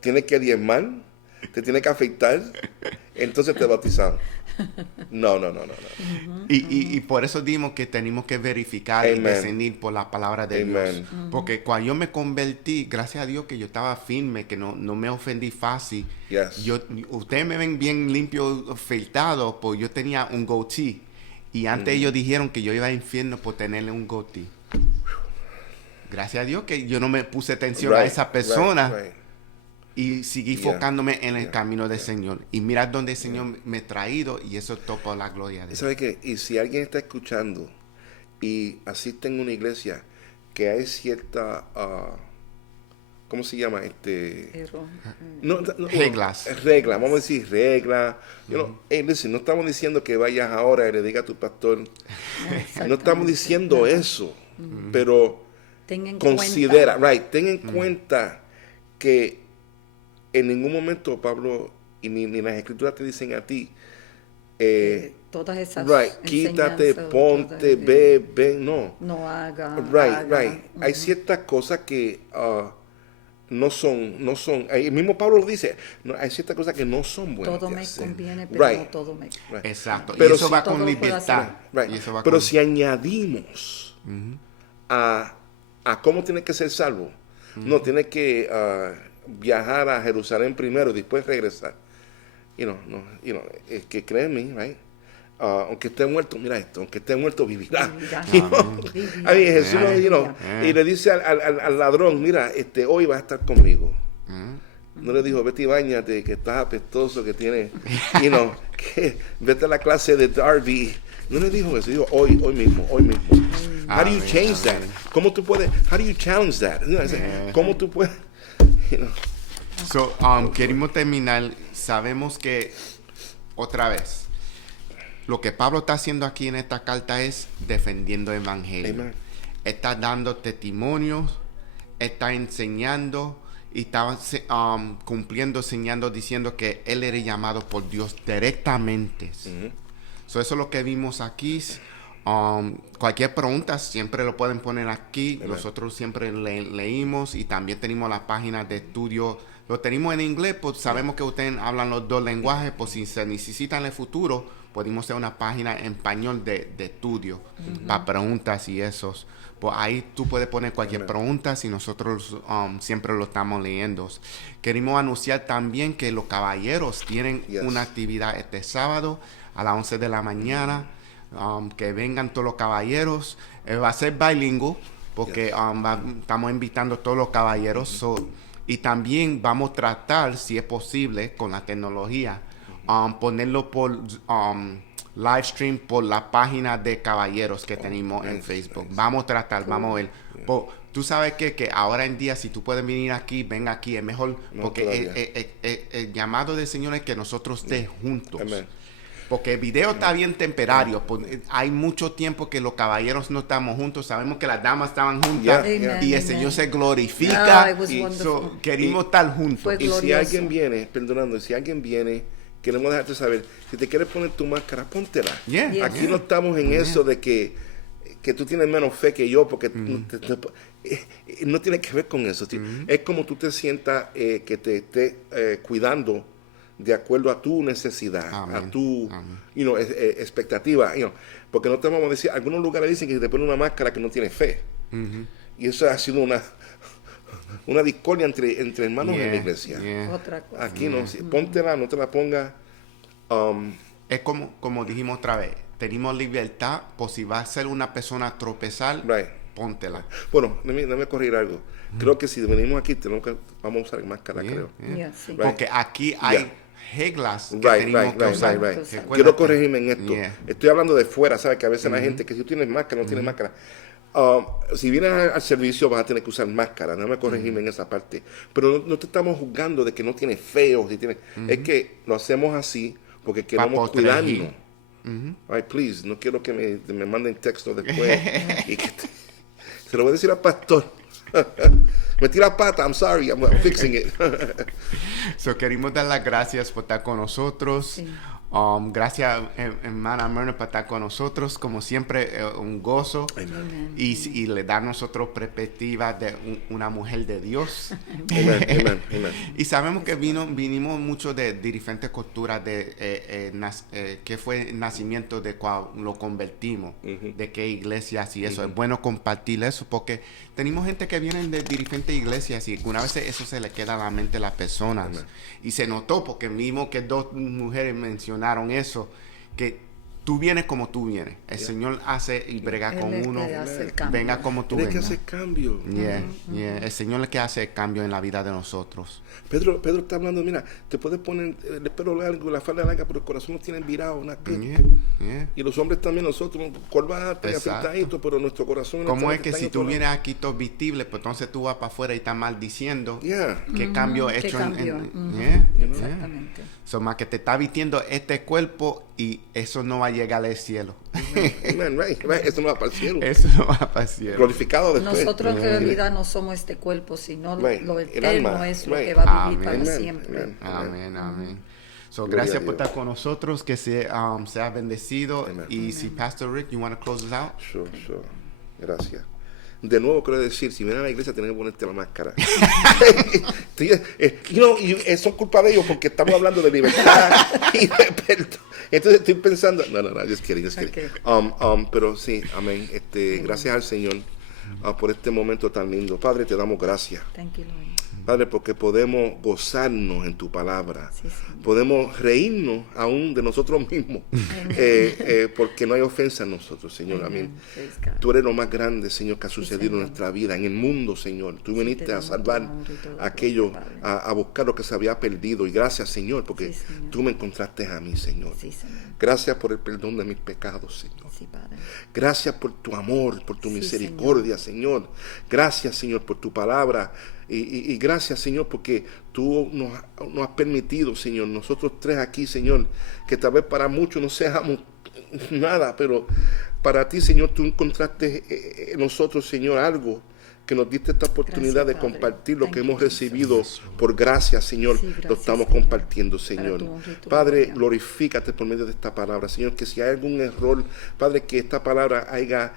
Tienes que diezmar, te tienes que afeitar, entonces te bautizaron. No. Y por eso dimos que tenemos que verificar y discernir por la palabra de Dios. Porque cuando yo me convertí, gracias a Dios que yo estaba firme, que no me ofendí fácil. Yes. Ustedes me ven bien limpio, afeitado, pues yo tenía un goatee. Y antes ellos dijeron que yo iba al infierno por tenerle un goatee. Gracias a Dios que yo no me puse atención a esa persona. Y seguí enfocándome en el camino del Señor. Y mira dónde el Señor me ha traído, y eso es todo por la gloria de Dios. ¿Sabe qué? Y si alguien está escuchando y asiste en una iglesia que hay cierta, ¿cómo se llama? Reglas. Reglas, vamos a decir reglas. Listen, no estamos diciendo que vayas ahora y le digas a tu pastor. No estamos diciendo eso. Pero considera, ten en cuenta que en ningún momento Pablo y ni las escrituras te dicen a ti todas esas quítate, ponte, ve, no haga. Hay ciertas cosas que no son, el mismo Pablo lo dice, hay ciertas cosas que no son buenas. Todo me conviene, pero no todo me Exacto. Pero y eso va con libertad. Pero si añadimos a cómo tiene que ser salvo, no tiene que viajar a Jerusalén primero y después regresar. Es que créeme, aunque esté muerto, mira esto, aunque esté muerto vivirá. Jesús y le dice al ladrón, mira, hoy vas a estar conmigo. No le dijo, vete y bañate, que estás apestoso, que tienes, que vete a la clase de Darby. No le dijo eso, dijo hoy mismo. How do you change that? ¿Cómo tú puedes? How do you challenge that? ¿Cómo tú puedes? So, queremos terminar. Sabemos que, otra vez, lo que Pablo está haciendo aquí en esta carta es defendiendo el evangelio. Amen. Está dando testimonios, está enseñando y está cumpliendo, enseñando, diciendo que él era llamado por Dios directamente. So, eso es lo que vimos aquí. Cualquier pregunta siempre lo pueden poner aquí. Amen. Nosotros siempre leímos, y también tenemos la página de estudio. Lo tenemos en inglés, pues sabemos que ustedes hablan los dos lenguajes, pues si se necesitan en el futuro, podemos hacer una página en español de estudio para preguntas y esos. Pues ahí tú puedes poner cualquier pregunta, si nosotros siempre lo estamos leyendo. Queremos anunciar también que los caballeros tienen una actividad este sábado a las 11 de la mañana. Que vengan todos los caballeros. Va a ser bilingüe porque estamos invitando a todos los caballeros. Y también vamos a tratar, si es posible, con la tecnología, ponerlo por live stream por la página de caballeros que tenemos en Facebook. Vamos a tratar, vamos a ver. Tú sabes que ahora en día, si tú puedes venir aquí, ven aquí, es mejor, porque el llamado del Señor es que nosotros estemos juntos. Amen. Porque el video está bien temporario. Hay mucho tiempo que los caballeros no estamos juntos. Sabemos que las damas estaban juntas y el Señor se glorifica. Queremos estar juntos. Y si alguien viene, si alguien viene, queremos dejarte saber, si te quieres poner tu máscara, póntela. Aquí no estamos en eso de que tú tienes menos fe que yo, porque no tiene que ver con eso. Es como tú te sientas que te esté cuidando de acuerdo a tu necesidad, a tu expectativa. Porque no te vamos a decir, algunos lugares dicen que si te pones una máscara que no tiene fe. Y eso ha sido una discordia entre hermanos en la iglesia. Otra cosa. Aquí no, póntela, no te la pongas. Es como dijimos otra vez, tenemos libertad, por si va a ser una persona tropezar, póntela. Bueno, déjame corregir algo. Creo que si venimos aquí vamos a usar máscara, creo. Porque aquí hay reglas que tenemos que usar. Quiero corregirme en esto. Estoy hablando de fuera, ¿sabes? Que a veces la gente, que si tú tienes máscara, no tienes máscara. Si vienes al servicio vas a tener que usar máscara. No me corregirme en esa parte. Pero no te estamos juzgando de que no tienes feo. Es que lo hacemos así porque queremos cuidarnos. Right, please, no quiero que me manden texto después. Se lo voy a decir al pastor. Metí la pata, I'm sorry, I'm fixing it. Queremos dar las gracias por estar con nosotros. Gracias, hermana Myrna, por estar con nosotros. Como siempre, un gozo. Y le da a nosotros perspectiva de una mujer de Dios. Amen. Y sabemos que vinimos mucho de diferentes culturas, que fue el nacimiento de cuando lo convertimos, de qué iglesias y eso. Es bueno compartir eso porque tenemos gente que viene de diferentes iglesias y algunas veces eso se le queda a la mente de las personas. Y se notó porque vimos que dos mujeres mencionaron eso, que tú vienes como tú vienes. El Señor hace y brega con uno. Venga como tú vengas. Él es que hace cambio. El Señor es el que hace el cambio en la vida de nosotros. Pedro está hablando, mira, te puedes poner el pelo largo, la falda larga, pero el corazón no tiene virado, una Y los hombres también, nosotros, corbata y afeitadito, pero nuestro corazón... ¿Cómo es que si tú vienes aquí todo visible, pues entonces tú vas para afuera y estás maldiciendo? ¿Qué cambio he hecho? Exactamente. Más que te está vistiendo este cuerpo y eso no va a llegar al cielo. Eso no va para el cielo. Eso no va para el cielo. Glorificado después. Nosotros en realidad no somos este cuerpo, sino lo eterno es lo que va a vivir para siempre. Amén. Gracias por estar con nosotros, que sea bendecido. Y si Pastor Rick, you want to close us out? Sure. Gracias. De nuevo quiero decir, si vienen a la iglesia tienen que ponerte la máscara. Y son culpa de ellos porque estamos hablando de libertad y de perdón. Entonces estoy pensando, no, just kidding. Okay. Pero sí, amén. Gracias al Señor por este momento tan lindo. Padre, te damos gracias. Thank you, Lord. Padre, porque podemos gozarnos en tu palabra. Sí. Podemos reírnos aún de nosotros mismos. Porque no hay ofensa en nosotros, Señor. Amén. Tú eres lo más grande, Señor, que ha sucedido en nuestra vida, en el mundo, Señor. Tú viniste a salvar aquello, a buscar lo que se había perdido. Y gracias, Señor, porque tú me encontraste a mí, Señor. Gracias por el perdón de mis pecados, Señor. Gracias por tu amor, por tu misericordia, Señor. Gracias, Señor, por tu palabra. Y gracias, Señor, porque tú nos has permitido, Señor, nosotros tres aquí, Señor, que tal vez para muchos no seamos nada, pero para ti, Señor, tú encontraste en nosotros, Señor, algo que nos diste esta oportunidad de compartir lo que hemos recibido por gracia, Señor. Lo estamos compartiendo, Señor. Padre, glorifícate por medio de esta palabra, Señor, que si hay algún error, Padre, que esta palabra haya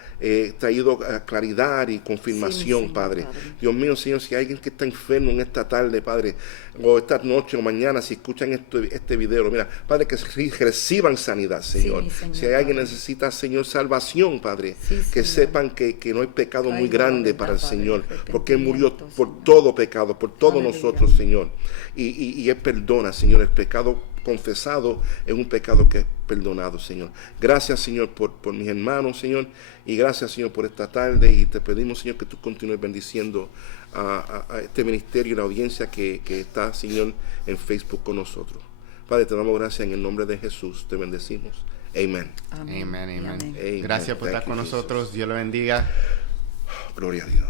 traído claridad y confirmación, Padre. Dios mío, Señor, si hay alguien que está enfermo en esta tarde, Padre, o esta noche o mañana, si escuchan este video, mira, Padre, que reciban sanidad, Señor. Si hay alguien que necesita, Señor, salvación, Padre, que sepan que no hay pecado muy grande para el Señor, porque Él murió por todo pecado, por todos nosotros, Señor. Y Él perdona, Señor. El pecado confesado es un pecado que es perdonado, Señor. Gracias, Señor, por mis hermanos, Señor. Y gracias, Señor, por esta tarde. Y te pedimos, Señor, que tú continúes bendiciendo a este ministerio y la audiencia que está, Señor, en Facebook con nosotros. Padre, te damos gracias en el nombre de Jesús. Te bendecimos. Amén. Amén. Gracias por estar con nosotros. Dios lo bendiga. Gloria a Dios.